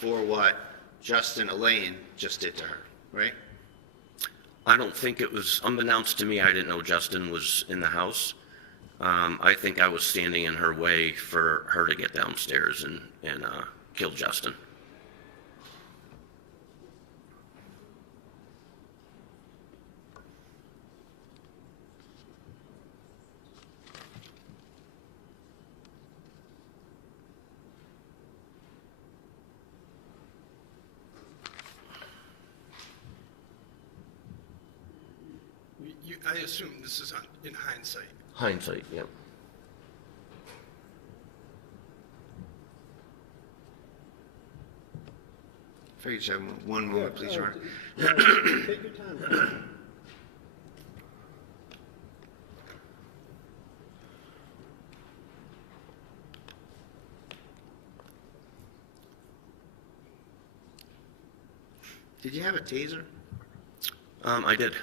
for what Justin Elaine just did to her, right? I don't think it was unbeknownst to me. I didn't know Justin was in the house. I think I was standing in her way for her to get downstairs and kill Justin. I assume this is in hindsight. Hindsight, yep. If I could just have one moment, please, Your Honor. Take your time. Did you have a taser? I did.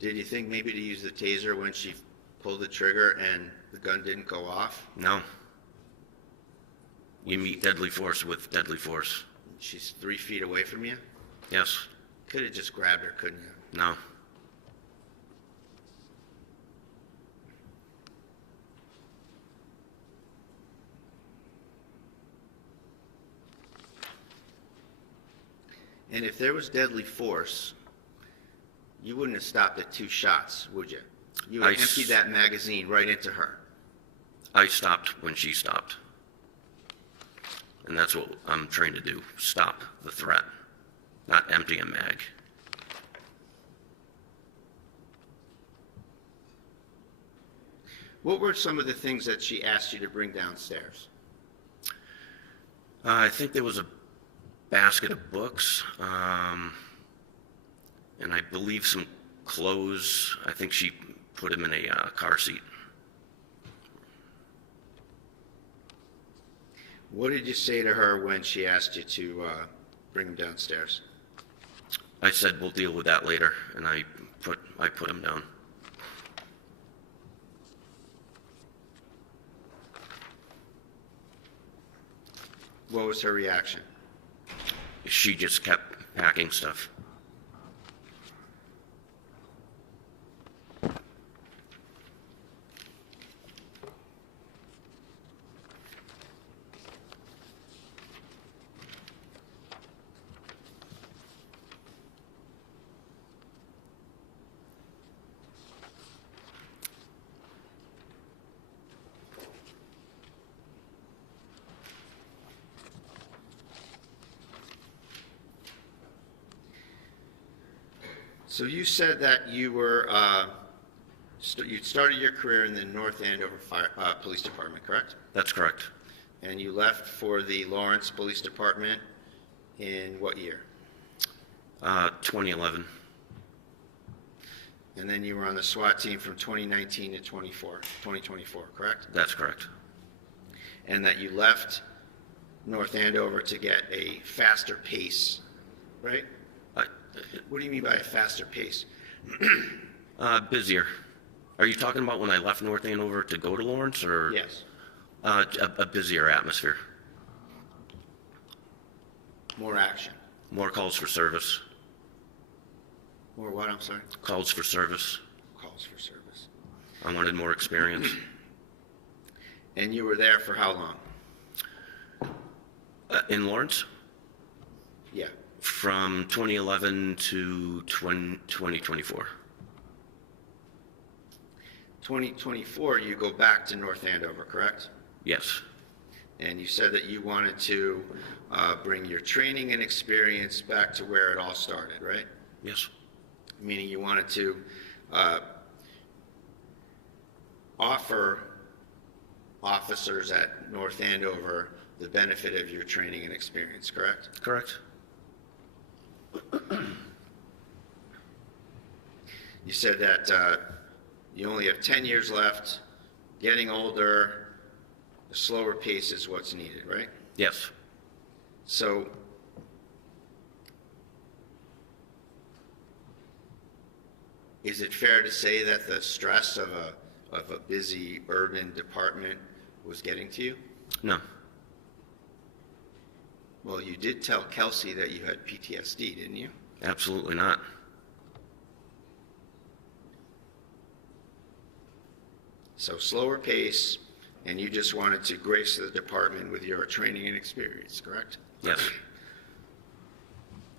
Did you think maybe to use the taser when she pulled the trigger and the gun didn't go off? No. You meet deadly force with deadly force. She's 3 feet away from you? Yes. Could have just grabbed her, couldn't you? No. And if there was deadly force, you wouldn't have stopped at 2 shots, would you? You would have emptied that magazine right into her. I stopped when she stopped. And that's what I'm trying to do, stop the threat, not empty a mag. What were some of the things that she asked you to bring downstairs? I think there was a basket of books, and I believe some clothes. I think she put him in a car seat. What did you say to her when she asked you to bring him downstairs? I said, we'll deal with that later, and I put him down. What was her reaction? She just kept packing stuff. So you said that you were, you'd started your career in the North Andover Police Department, correct? That's correct. And you left for the Lawrence Police Department in what year? 2011. And then you were on the SWAT team from 2019 to 2024, correct? That's correct. And that you left North Andover to get a faster pace, right? What do you mean by a faster pace? Busier. Are you talking about when I left North Andover to go to Lawrence, or? Yes. A busier atmosphere. More action. More calls for service. More what, I'm sorry? Calls for service. Calls for service. I wanted more experience. And you were there for how long? In Lawrence? Yeah. From 2011 to 2024. 2024, you go back to North Andover, correct? Yes. And you said that you wanted to bring your training and experience back to where it all started, right? Yes. Meaning you wanted to offer officers at North Andover the benefit of your training and experience, correct? Correct. You said that you only have 10 years left, getting older, the slower pace is what's needed, right? Yes. So, is it fair to say that the stress of a busy urban department was getting to you? No. Well, you did tell Kelsey that you had PTSD, didn't you? Absolutely not. So slower pace, and you just wanted to grace the department with your training and experience, correct? Yes. Is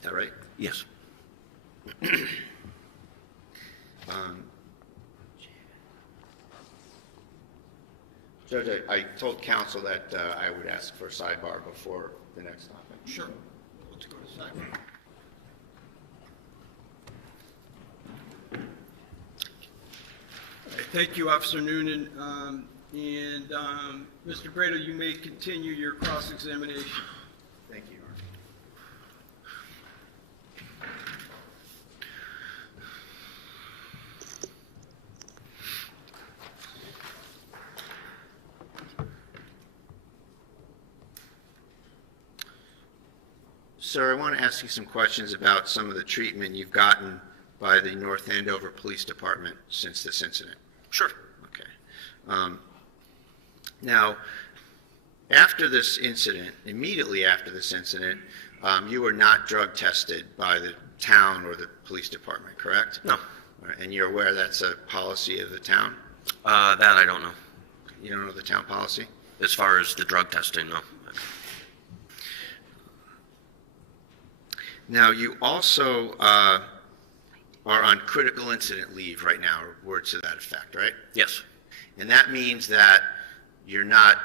that right? Yes. Judge, I told counsel that I would ask for a sidebar before the next topic. Sure. Let's go to second. Thank you, Officer Nunnan. Mr. Brado, you may continue your cross-examination. Thank you, Your Honor. Sir, I want to ask you some questions about some of the treatment you've gotten by the North Andover Police Department since this incident. Sure. Okay. Now, after this incident, immediately after this incident, you were not drug tested by the town or the police department, correct? No. All right, and you're aware that's a policy of the town? That I don't know. You don't know the town policy? As far as the drug testing, no. Now, you also are on critical incident leave right now, or words to that effect, right? Yes. And that means that you're not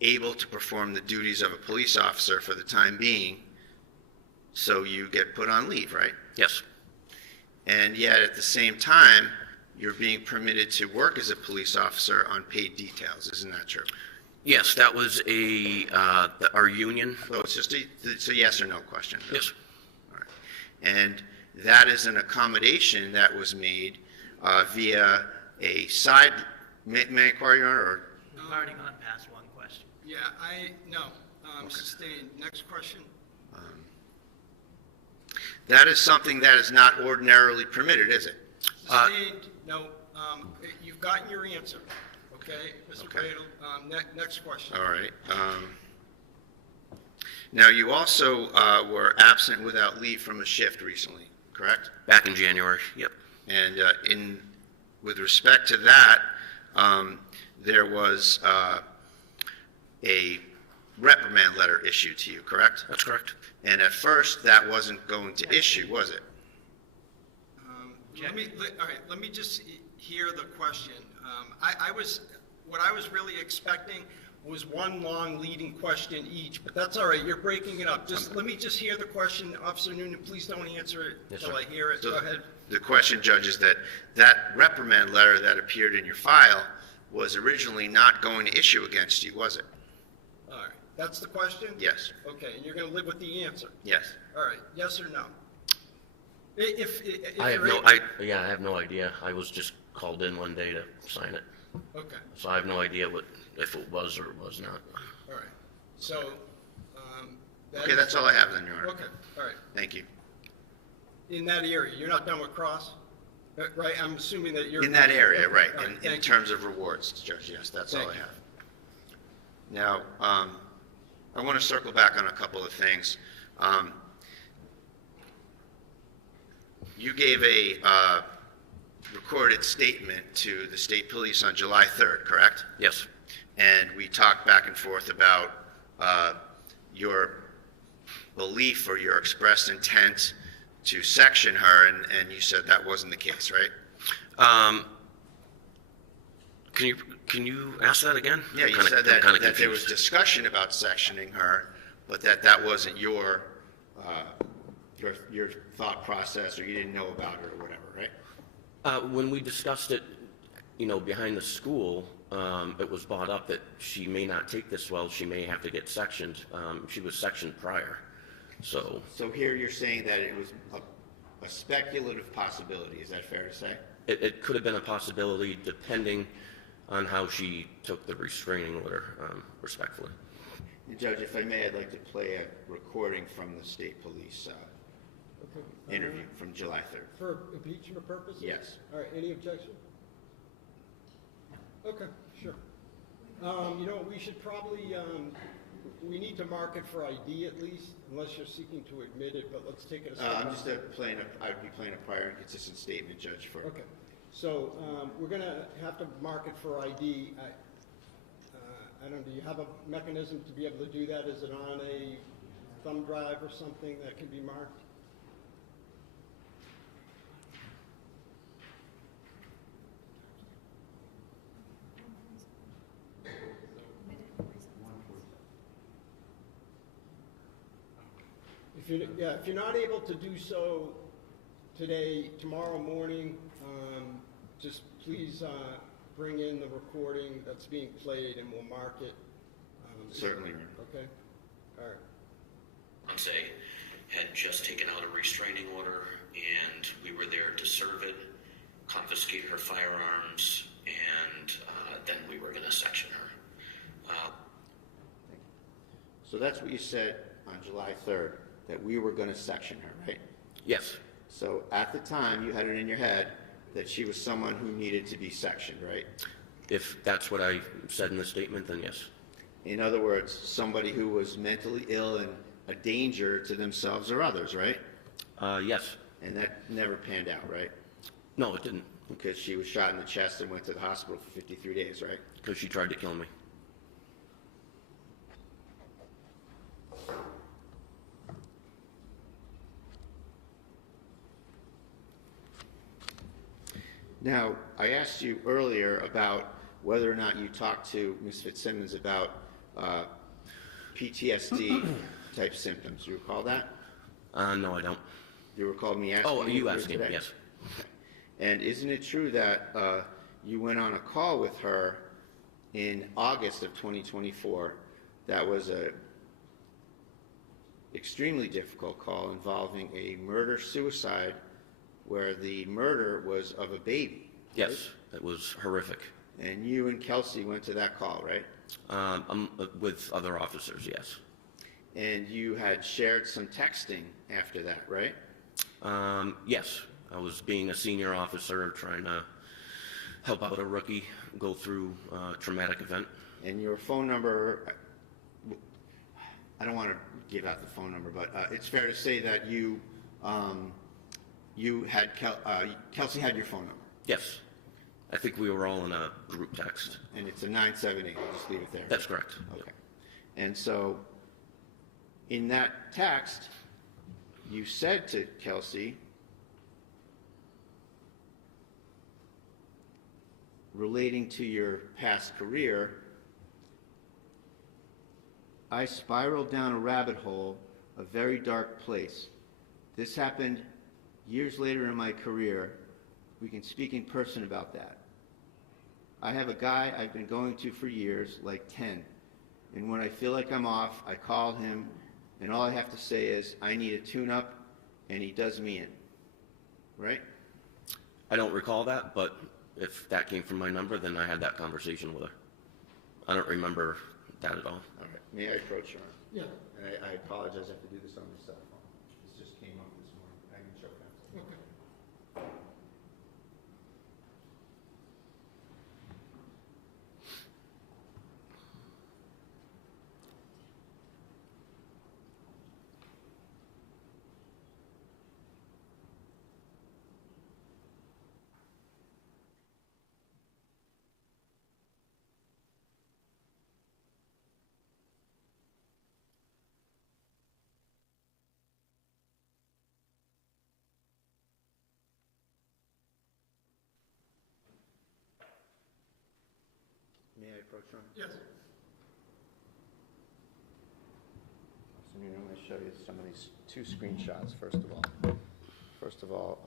able to perform the duties of a police officer for the time being, so you get put on leave, right? Yes. And yet, at the same time, you're being permitted to work as a police officer on paid details. Isn't that true? Yes, that was our union. So it's just it's a yes or no question. Yes. All right. And that is an accommodation that was made via a side, may I inquire, Your Honor, or? We've already gone past one question. Yeah, sustained. Next question. That is something that is not ordinarily permitted, is it? Sustained, no. You've gotten your answer, okay? Mr. Okay. Brado, next question. All right. Now, you also were absent without leave from a shift recently, correct? Back in January. Yep. And with respect to that, there was a reprimand letter issued to you, correct? That's correct. And at first, that wasn't going to issue, was it? Let me just hear the question. What I was really expecting was one long leading question each, but that's all right. You're breaking it up. Let me just hear the question. Officer Nunnan, please don't answer it until I hear it. So Go ahead. The question, Judge, is that reprimand letter that appeared in your file was originally not going to issue against you, was it? All right. That's the question? Yes. Okay, and you're going to live with the answer? Yes. All right. Yes or no? If I have you're no, able- I have no idea. I was just called in one day to sign it. Okay. So I have no idea if it was or was not. All right. So, Okay, that's all I have then, Your Honor. Okay. All right. Thank you. In that area, you're not done with cross? Right? I'm assuming that you're... In that area, Okay, right, all in thank you. terms of rewards, Judge, yes, that's all I Thank you. have. Now, I want to circle back on a couple of things. You gave a recorded statement to the state police on July 3rd, correct? Yes. And we talked back and forth about your belief or your expressed intent to section her, and you said that wasn't the case, right? Can you ask that again? Yeah, you said that there was discussion about sectioning her, but that wasn't your thought process, or you didn't know about her or whatever, right? When we discussed it, behind the school, it was brought up that she may not take this well. She may have to get sectioned. She was sectioned prior, so. So here you're saying that it was a speculative possibility. Is that fair to say? It could have been a possibility depending on how she took the restraining order, respectfully. Judge, if I may, I'd like to play a recording from the state police interview from July 3rd. For impeachment purposes? Yes. All right, any objection? Okay, sure. We should probably, we need to mark it for ID at least, unless you're seeking to admit it, but let's take it a step I'm back. just I'd be playing a prior inconsistent statement, Judge, for. Okay, so, we're gonna have to mark it for ID. I don't know, do you have a mechanism to be able to do that? Is it on a thumb drive or something that can be marked? If you're not able to do so today, tomorrow morning, just please bring in the recording that's being played and we'll mark it. Certainly, Your Honor. Okay? All right. Once had just taken out a restraining order, and we were there to serve it, confiscate her firearms, and then we were going to section her. So that's what you said on July 3rd, that we were going to section her, right? Yes, So at the time, you had it in your head that she was someone who needed to be sectioned, right? if that's what I said in the statement, then yes. In other words, somebody who was mentally ill and a danger to themselves or others, right? Yes. And that never panned out, right? No, it didn't, Because she was shot in the chest and went to the hospital for 53 days, right? because she tried to kill me. Now, I asked you earlier about whether or not you talked to Ms. Fitzsimmons about PTSD type symptoms. You recall that? No, I don't. You recall me asking Oh, you her asking, today? yes. And isn't it true that you went on a call with her in August of 2024? That was a extremely difficult call involving a murder-suicide where the murder was of a baby. Yes, it was horrific. And you and Kelsey went to that call, right? With other officers, yes. And you had shared some texting after that, right? Yes, I was being a senior officer trying to help out a rookie go through a traumatic event. And your phone number, I don't want to give out the phone number, but it's fair to say that you had, Kelsey had your phone number. Yes, I think we were all in a group text. And it's a 978, I'll just leave it there. That's correct. Okay. And so, in that text, you said to Kelsey, relating to your past career, I spiraled down a rabbit hole, a very dark place. This happened years later in my career. We can speak in person about that. I have a guy I've been going to for years, like 10. And when I feel like I'm off, I call him, and all I have to say is, I need a tune-up, and he does me in. Right? I don't recall that, but if that came from my number, then I had that conversation with her. I don't remember that at all. All right. May I approach you? Yeah. And I apologize, I have to do this on my cell phone. This just came up this morning. I can show counsel. Okay. May I approach you? Yes. So I'm going to show you some of these two screenshots, first of all. First of all,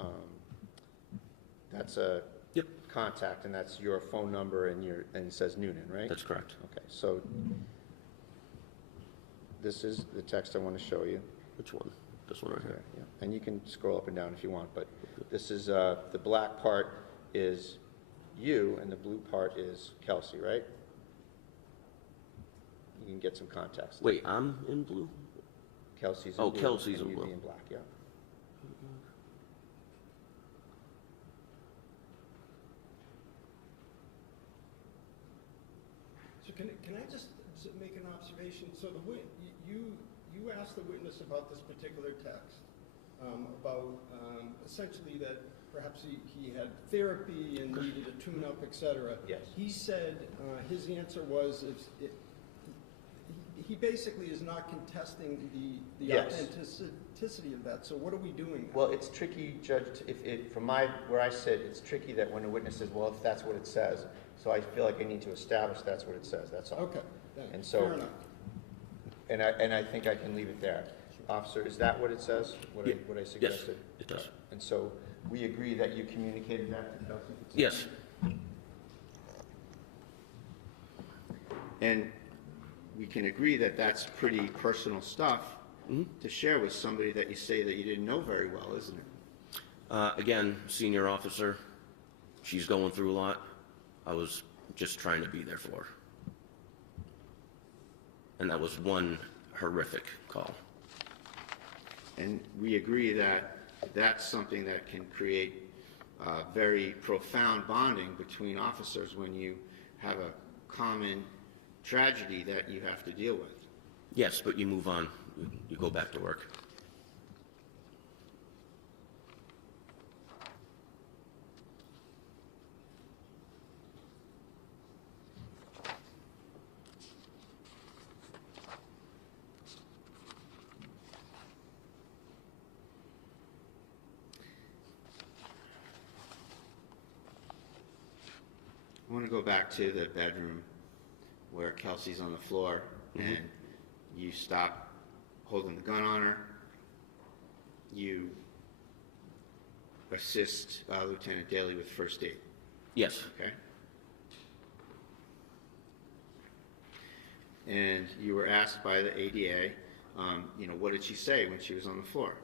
that's a Yep. contact, and that's your phone number, and it says Nunnan, right? That's correct. Okay, so this is the text I want to show you. Which one? This one right here? Yeah. And you can scroll up and down if you want, but this is, the black part is you, and the blue part is Kelsey, right? You can get some context. Wait, I'm in blue? Kelsey's in Oh, blue, Kelsey's and in you'd blue. be in black, yeah. So can I just make an observation? So you asked the witness about this particular text, about essentially that perhaps he had therapy and needed a tune-up, et cetera. Yes. He said his answer was he basically is not contesting the Yes. authenticity of that. So what are we doing? Well, it's tricky, Judge, from where I sit, it's tricky that when a witness says, well, if that's what it says, so I feel like I need to establish that's what it says, that's all. Okay, And so- fair enough. And I think I can leave it there. Officer, is that what it says, what I suggested? Yes, it does. And so we agree that you communicated that to Kelsey? Yes. And we can agree that that's pretty personal stuff to share with somebody that you say that you didn't know very well, isn't it? Again, senior officer, she's going through a lot. I was just trying to be there for her. And that was one horrific call. And we agree that that's something that can create very profound bonding between officers when you have a common tragedy that you have to deal with. Yes, but you move on. You go back to work. I want to go back to the bedroom where Kelsey's on the floor and you stop holding the gun on her. You assist Lieutenant Daly with first aid, Yes. okay? And you were asked by the ADA, what did she say when she was on the floor?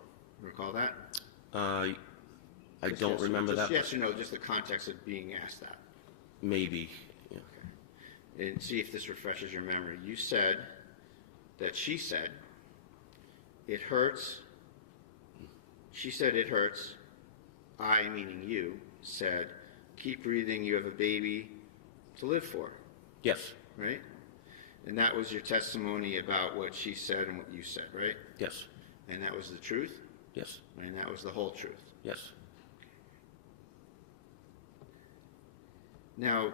Recall that? I Just don't yes or- remember just that. Yes or no, just the context of being asked that. Maybe. Yeah. And see if this refreshes your memory. You said that she said, it hurts. She said, it hurts. I, meaning you, said, keep breathing, you have a baby to live for, Yes. right? And that was your testimony about what she said and what you said, right? Yes. And that was the truth? Yes. And that was the whole truth. Yes. Now,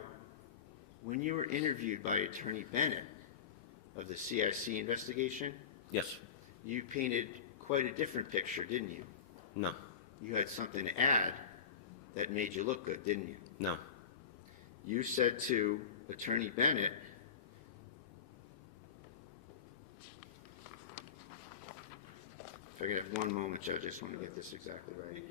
when you were interviewed by Attorney Bennett of the CIC investigation, Yes. you painted quite a different picture, didn't you? No. You had something to add that made you look good, didn't you? No. You said to Attorney Bennett, if I could have one moment, Judge, I just want to get this exactly right.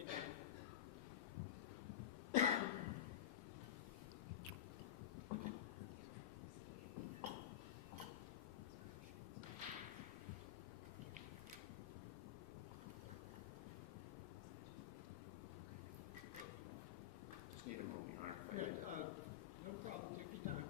Just need a moment, Your Honor. Yeah, no problem, take your time.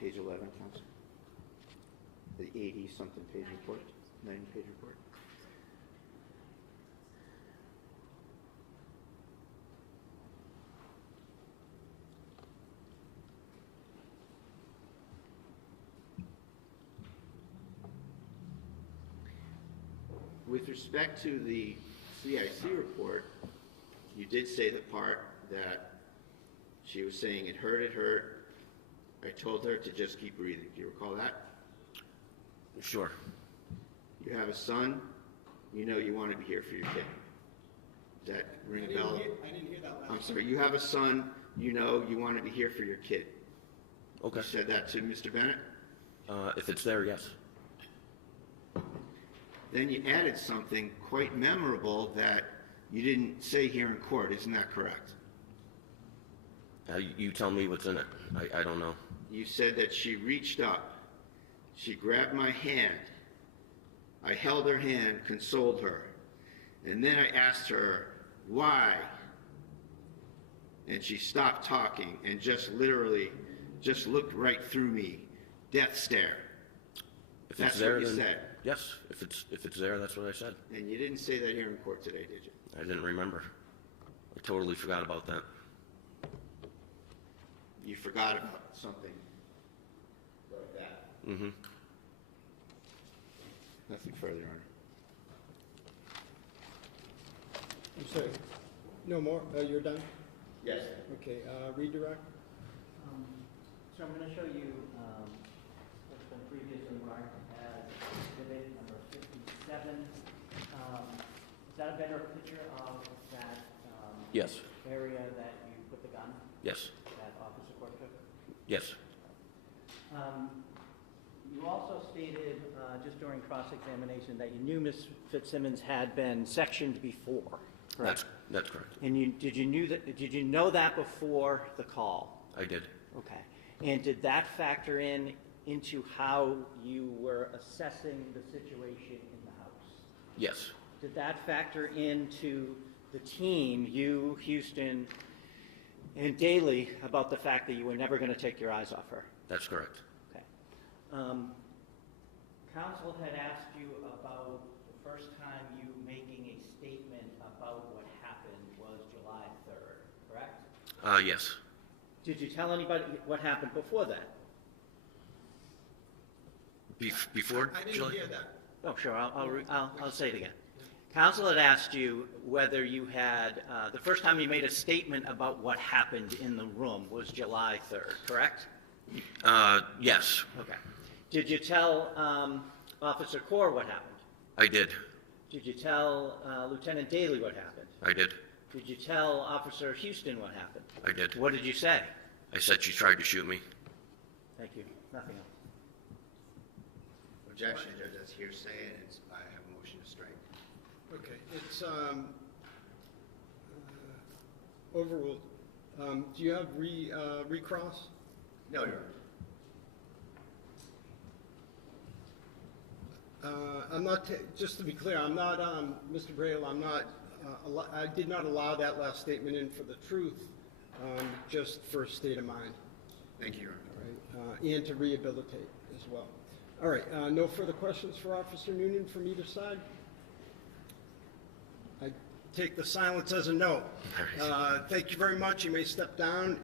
Page 11, counsel. The 80-something page report, 90-page report. With respect to the CIC report, you did say the part that she was saying it hurt. I told her to just keep breathing. Do you recall that? Sure. You have a son, you know you want to be here for your kid. Does that ring a bell? I didn't hear that last. I'm sorry, you have a son, you know you want to be here for your kid. Okay. You said that to Mr. Bennett? If it's there, yes. Then you added something quite memorable that you didn't say here in court, isn't that correct? You tell me what's in it. I don't know. You said that she reached up, she grabbed my hand, I held her hand, consoled her, and then I asked her, why? And she stopped talking and just literally just looked right through me, death stare. If That's it's there, what you then said. yes. If it's there, that's what I said. And you didn't say that here in court today, did you? I didn't remember. I totally forgot about that. You forgot about something like that. Mm-hmm. Nothing further, Your Honor. I'm sorry. No more? You're done? Yes. Okay, redirect? So I'm going to show you what's been previously marked as exhibit number 57. Is that a better picture of that Yes. area that you put the gun, Yes. that Officer Court took? Yes. You also stated just during cross-examination that you knew Ms. Fitzsimmons had been sectioned before, correct? That's correct. And did you know that before the call? I did. Okay. And did that factor into how you were assessing the situation in the house? Yes. Did that factor into the team, you, Houston, and Daly, about the fact that you were never going to take your eyes off her? That's correct. Okay. Counsel had asked you about the first time you making a statement about what happened was July 3rd, correct? Yes. Did you tell anybody what happened before that? Before I didn't July? hear that. Oh, sure, I'll say it again. Counsel had asked you whether you had, the first time you made a statement about what happened in the room was July 3rd, correct? Yes. Okay. Did you tell Officer Corr what happened? I did. Did you tell Lieutenant Daly what happened? I did. Did you tell Officer Houston what happened? I did. What did you say? I said she tried to shoot me. Thank you. Nothing else. Objection, Judge, that's hearsay, and I have a motion to strike. Okay, it's overruled. Do you have recross? No, Your Honor. I'm not, just to be clear, I'm not, Mr. Braille, I'm not, I did not allow that last statement in for the truth, just for state of mind, Thank you, Your Honor. all right? And to rehabilitate as well. All right, no further questions for Officer Nunnan from either side? I take the silence as a no. Thank you very much. You may step down.